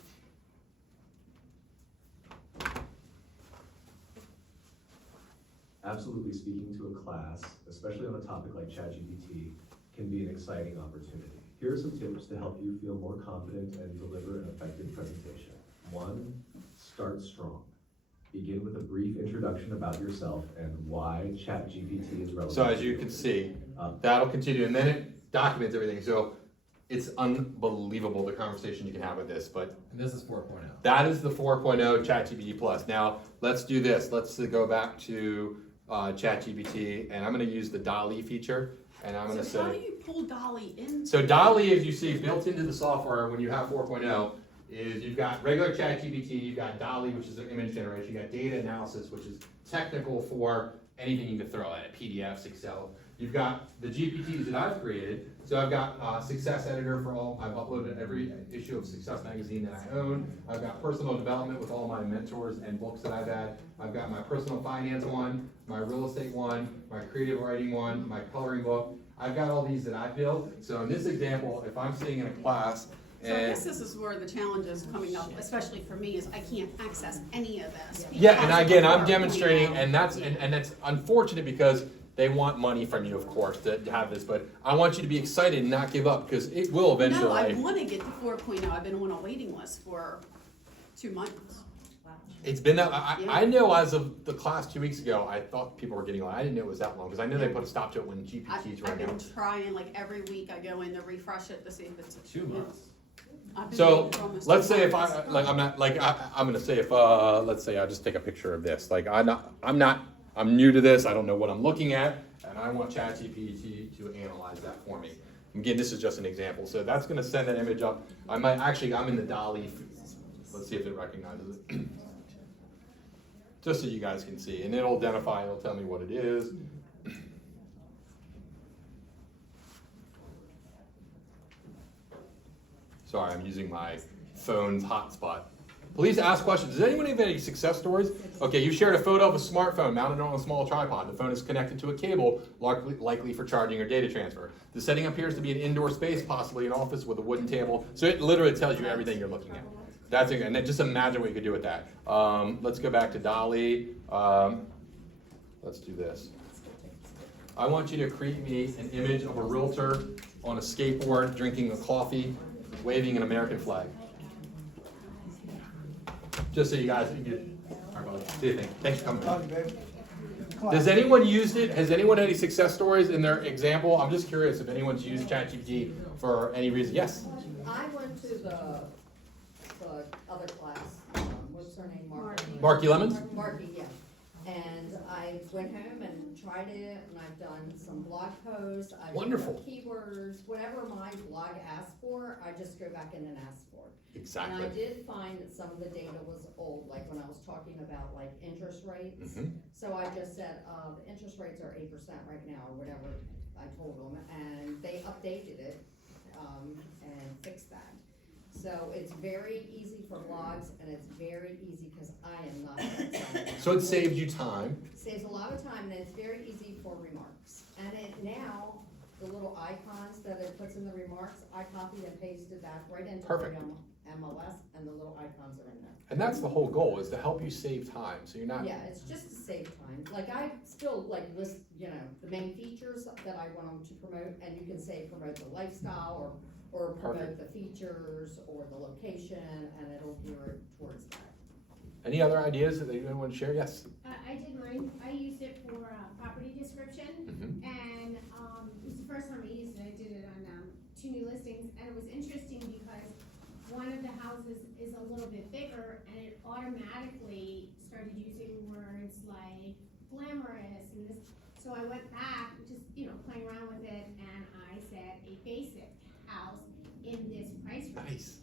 Absolutely, speaking to a class, especially on a topic like ChatGPT, can be an exciting opportunity. Here are some tips to help you feel more confident and deliver an effective presentation. 1, start strong. Begin with a brief introduction about yourself and why ChatGPT is relevant. So as you can see, that'll continue, and then it documents everything. So it's unbelievable the conversation you can have with this. But and this is 4.0. That is the 4.0 ChatGPT Plus. Now let's do this. Let's go back to ChatGPT, and I'm going to use the DALL-E feature, and I'm going to say. So how do you pull DALL-E in? So DALL-E, as you see, built into the software when you have 4.0. Is you've got regular ChatGPT, you've got DALL-E, which is an image generation, you've got data analysis, which is technical for anything you can throw at it, PDFs, Excel. You've got the GPTs that I've created. So I've got Success Editor for all, I've uploaded every issue of Success Magazine that I own. I've got personal development with all my mentors and books that I've had. I've got my personal finance one, my real estate one, my creative writing one, my coloring book. I've got all these that I've built. So in this example, if I'm sitting in a class, so I guess this is where the challenge is coming up, especially for me, is I can't access any of this. Yeah, and again, I'm demonstrating, and that's unfortunate because they want money from you, of course, to have this. But I want you to be excited and not give up because it will eventually. No, I want to get to 4.0. I've been on a waiting list for 2 months. It's been that. I know as of the class 2 weeks ago, I thought people were getting on. I didn't know it was that long because I know they put a stop to it when GPTs ran out. I've been trying, like every week I go in to refresh it to see if it's 2 months. So let's say if I'm gonna say if let's say I just take a picture of this. Like I'm new to this. I don't know what I'm looking at, and I want ChatGPT to analyze that for me. Again, this is just an example. So that's gonna send that image up. I'm in the DALL-E. Let's see if it recognizes it. Just so you guys can see, and it'll identify. It'll tell me what it is. Sorry, I'm using my phone's hotspot. Please ask questions. Does anyone have any success stories? Okay, you shared a photo of a smartphone mounted on a small tripod. The phone is connected to a cable, likely for charging or data transfer. The setting appears to be an indoor space, possibly an office with a wooden table. So it literally tells you everything you're looking at. That's it, and then just imagine what you could do with that. Let's go back to DALL-E. Let's do this. I want you to create me an image of a realtor on a skateboard, drinking a coffee, waving an American flag. just so you guys can get, all right, do you think? Thanks for coming. Does anyone used it? Has anyone had any success stories in their example? I'm just curious if anyone's used ChatGPT for any reason. Yes? I went to the other class, what's her name, Marky Lemons? Marky, yeah. And I went home and tried it, and I've done some blog posts. I've Wonderful. done keywords, whatever my blog asked for, I just go back in and ask for. Exactly. And I did find that some of the data was old, like when I was talking about like interest rates. So I just said, the interest rates are 8% right now, or whatever I told them, and they updated it, and fixed that. So it's very easy for blogs, and it's very easy because I am not that savvy. So it saved you time. Saves a lot of time, and it's very easy for remarks. And it now, the little icons that it puts in the remarks, I copied and pasted that right into Perfect. MLS, and the little icons are in there. And that's the whole goal, is to help you save time, so you're not. Yeah, it's just to save time. Like I still like list, the main features that I want them to promote, and you can say promote the lifestyle or promote the features or the location, and it'll gear it towards that. Any other ideas that anyone want to share? Yes? I did mine. I used it for property description, and it was the first time I used it. I did it on 2 new listings, and it was interesting because one of the houses is a little bit bigger, and it automatically started using words like glamorous and this. So I went back, just playing around with it, and I said a basic house in this price range. Nice.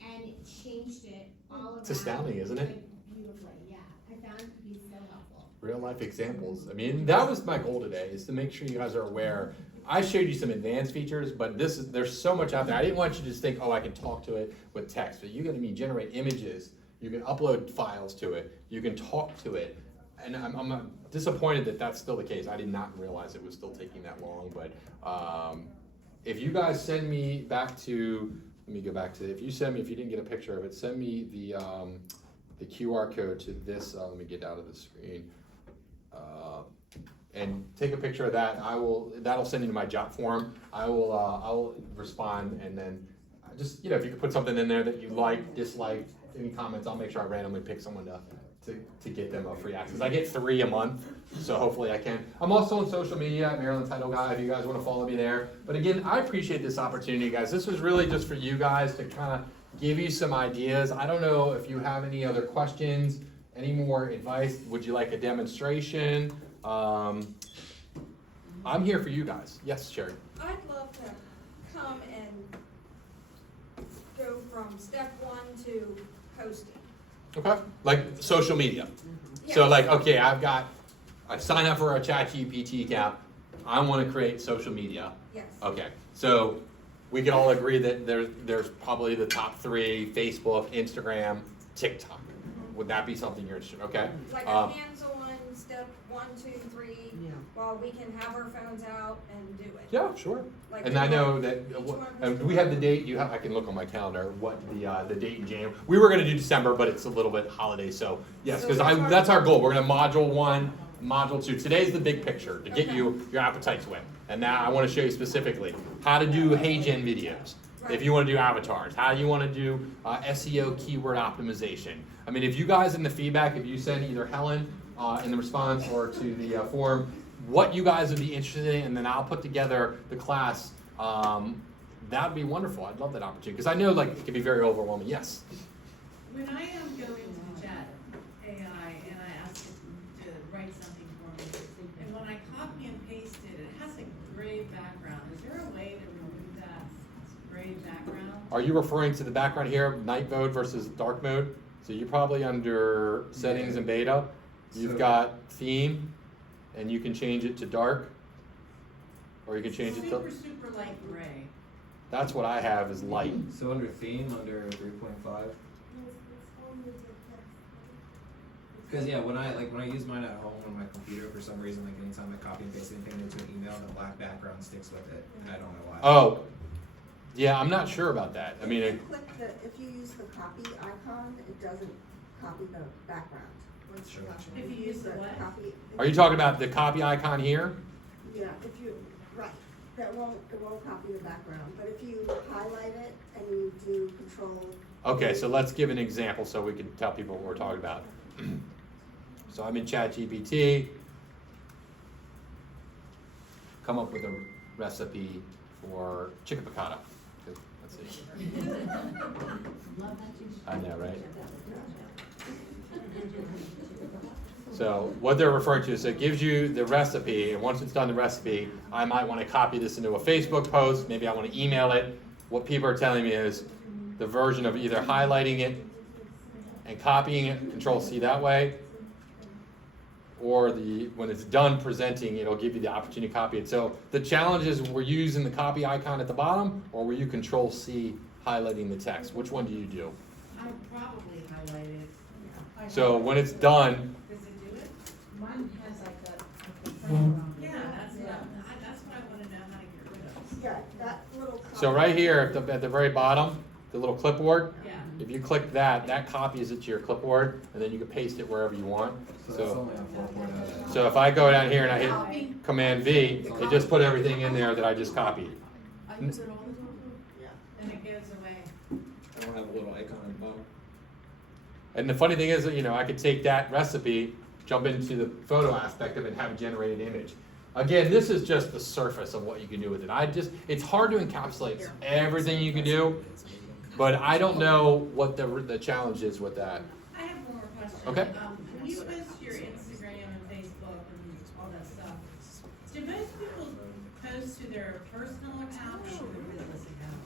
And it changed it all around. It's astounding, isn't it? Like, beautifully, yeah. I found it to be so helpful. Real life examples. I mean, that was my goal today, is to make sure you guys are aware. I showed you some advanced features, but there's so much out there. I didn't want you to just think, oh, I can talk to it with text, but you got to generate images. You can upload files to it. You can talk to it. And I'm disappointed that that's still the case. I did not realize it was still taking that long, but if you guys send me back to, let me go back to, if you didn't get a picture of it, send me the QR code to this, let me get out of the screen. And take a picture of that. That'll send you to my jot form. I'll respond, and then just, if you could put something in there that you like, dislike, any comments, I'll make sure I randomly pick someone to get them a free access. I get 3 a month, so hopefully I can. I'm also on social media at Maryland Title Guy, if you guys want to follow me there. But again, I appreciate this opportunity, guys. This was really just for you guys to kind of give you some ideas. I don't know if you have any other questions, any more advice. Would you like a demonstration? I'm here for you guys. Yes, Sherry. I'd love to come and go from step 1 to posting. Okay. Like social media. Yes. So like, okay, I signed up for a ChatGPT account. I want to create social media. Yes. Okay. So we can all agree that there's probably the top 3: Facebook, Instagram, TikTok. Would that be something you're interested in? Okay. Like a hands-on step 1, 2, 3, while we can have our phones out and do it. Yeah, sure. Like And I know that, do we have the date? I can look on my calendar, what the date in January. We were gonna do December, but it's a little bit holiday, so yes, because that's our goal. We're gonna module 1, module 2. Today's the big picture, to get your appetites wet. And now I wanna show you specifically how to do HeyGen videos. If you wanna do avatars, how you wanna do SEO keyword optimization. I mean, if you guys in the feedback, if you send either Helen in the response or to the forum, what you guys would be interested in, and then I'll put together the class. That'd be wonderful. I'd love that opportunity, because I know it can be very overwhelming. Yes? When I am going to chat AI and I ask it to write something for me, and when I copy and paste it, it has a gray background. Is there a way to remove that gray background? Are you referring to the background here, night mode versus dark mode? So you're probably under settings and beta. You've got theme, and you can change it to dark, or you can change it to... Super light gray. That's what I have is light. So under theme, under 3.5. Because when I use mine at home on my computer, for some reason, like anytime I copy and paste anything into an email, the black background sticks with it, and I don't know why. Oh, yeah, I'm not sure about that. I mean, if you use the copy icon, it doesn't copy the background. Sure. If you use the what? Copy, are you talking about the copy icon here? Yeah, right. It won't copy the background. But if you highlight it and you do control Okay, so let's give an example so we can tell people what we're talking about. So I'm in ChatGPT. Come up with a recipe for chicken piccata. Let's see. I know, right? So what they're referring to is it gives you the recipe, and once it's done the recipe, I might want to copy this into a Facebook post. Maybe I want to email it. What people are telling me is the version of either highlighting it and copying it, Control-C that way, or when it's done presenting, it'll give you the opportunity to copy it. So the challenge is, were you using the copy icon at the bottom, or were you Control-C highlighting the text? Which one do you do? I probably highlighted it. So when it's done, Does it do it? Mine has like a. Yeah, that's what I want to know how to get rid of. Yeah, that little. so right here at the very bottom, the little clipboard, Yeah. if you click that, that copies it to your clipboard, and then you can paste it wherever you want. So if I go down here and I hit Command V, it just put everything in there that I just copied. I use it all the time. Yeah. And it goes away. I don't have a little icon at the bottom. And the funny thing is that, I could take that recipe, jump into the photo aspect of it, and have a generated image. Again, this is just the surface of what you can do with it. It's hard to encapsulate everything you can do, but I don't know what the challenge is with that. I have one more question. Okay. When you post your Instagram and Facebook and all that stuff, do most people post to their personal account or their business account?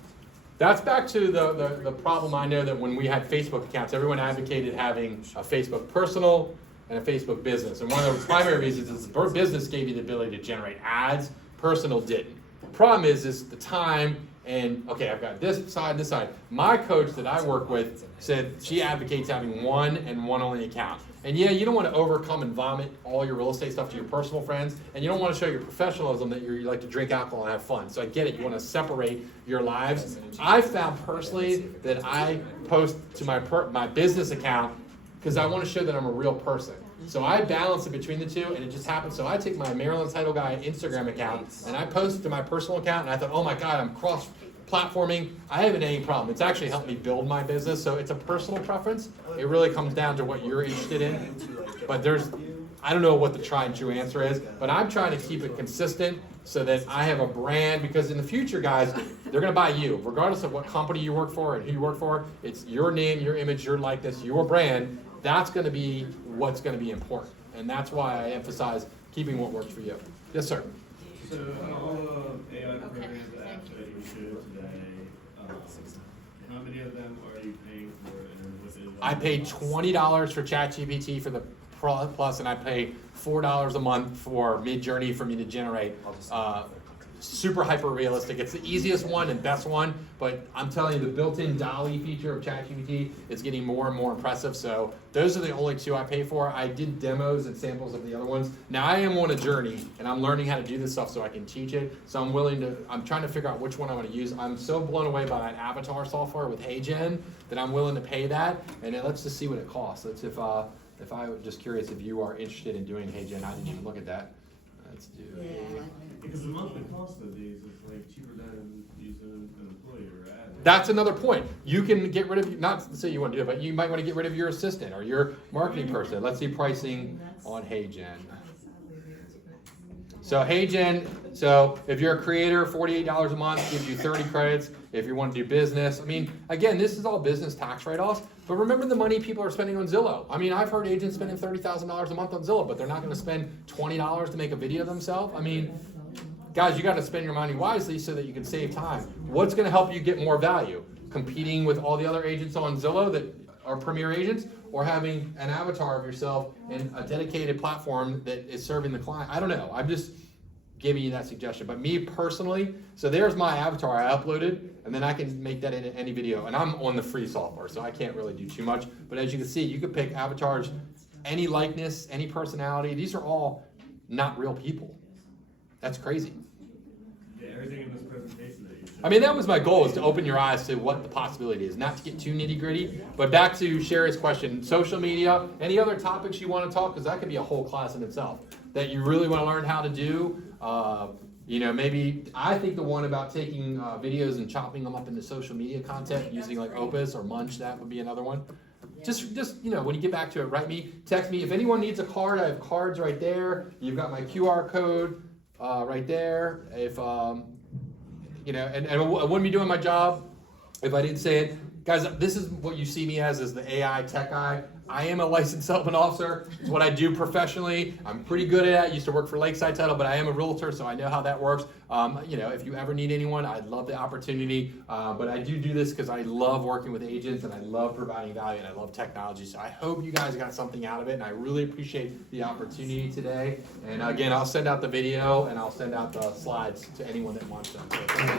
That's back to the problem. I know that when we had Facebook accounts, everyone advocated having a Facebook personal and a Facebook business. And one of the primary reasons is the business gave you the ability to generate ads, personal didn't. The problem is the time, and okay, I've got this side, this side. My coach that I work with said she advocates having one and one only account. And yeah, you don't want to overcome and vomit all your real estate stuff to your personal friends, and you don't want to show your professionalism that you like to drink alcohol and have fun. So I get it, you want to separate your lives. I found personally that I post to my business account because I want to show that I'm a real person. So I balance it between the two, and it just happens. So I take my Maryland Title Guy Instagram account, and I post it to my personal account, and I thought, oh my God, I'm cross-platforming. I haven't any problem. It's actually helped me build my business, so it's a personal preference. It really comes down to what you're interested in. But I don't know what the tried and true answer is, but I'm trying to keep it consistent so that I have a brand, because in the future, guys, they're going to buy you. Regardless of what company you work for and who you work for, it's your name, your image, your likeness, your brand. That's going to be what's going to be important. And that's why I emphasize keeping what works for you. Yes, sir. So all the AI programs, apps that you showed today, how many of them are you paying for, and what is it? I paid $20 for ChatGPT for the Plus, and I pay $4 a month for Midjourney for me to generate super hyper realistic. It's the easiest one and best one, but I'm telling you, the built-in DALL-E feature of ChatGPT is getting more and more impressive. So those are the only two I pay for. I did demos and samples of the other ones. Now I am on a journey, and I'm learning how to do this stuff so I can teach it. So I'm trying to figure out which one I want to use. I'm so blown away by that avatar software with HeyGen that I'm willing to pay that, and then let's just see what it costs. Let's if I was just curious if you are interested in doing HeyGen. I didn't even look at that. Let's do. Because the monthly cost of these is like cheaper than using an employee or ad. That's another point. You can get rid of, not to say you want to do it, but you might want to get rid of your assistant or your marketing person. Let's see pricing on HeyGen. So HeyGen, so if you're a creator, $48 a month gives you 30 credits. If you want to do business, I mean, again, this is all business tax write-offs, but remember the money people are spending on Zillow. I mean, I've heard agents spending $30,000 a month on Zillow, but they're not going to spend $20 to make a video themselves. I mean, guys, you got to spend your money wisely so that you can save time. What's going to help you get more value? Competing with all the other agents on Zillow that are premier agents, or having an avatar of yourself in a dedicated platform that is serving the client? I don't know. I'm just giving you that suggestion. But me personally, so there's my avatar I uploaded, and then I can make that into any video. And I'm on the free software, so I can't really do too much. But as you can see, you can pick avatars, any likeness, any personality. These are all not real people. That's crazy. Yeah, everything in this presentation that you showed. I mean, that was my goal, is to open your eyes to what the possibility is, not to get too nitty gritty. But back to Sherry's question, social media, any other topics you want to talk, because that could be a whole class in itself, that you really want to learn how to do. You know, maybe, I think the one about taking videos and chopping them up into social media content, using like Opus or Munch, that would be another one. Just you know, when you get back to it, write me, text me. If anyone needs a card, I have cards right there. You've got my QR code right there. If, you know, and I wouldn't be doing my job if I didn't say it. Guys, this is what you see me as the AI tech guy. I am a licensed settlement officer. It's what I do professionally. I'm pretty good at it. I used to work for Lakeside Title, but I am a realtor, so I know how that works. You know, if you ever need anyone, I'd love the opportunity. But I do this because I love working with agents, and I love providing value, and I love technology. So I hope you guys got something out of it, and I really appreciate the opportunity today. And again, I'll send out the video, and I'll send out the slides to anyone that wants them. So,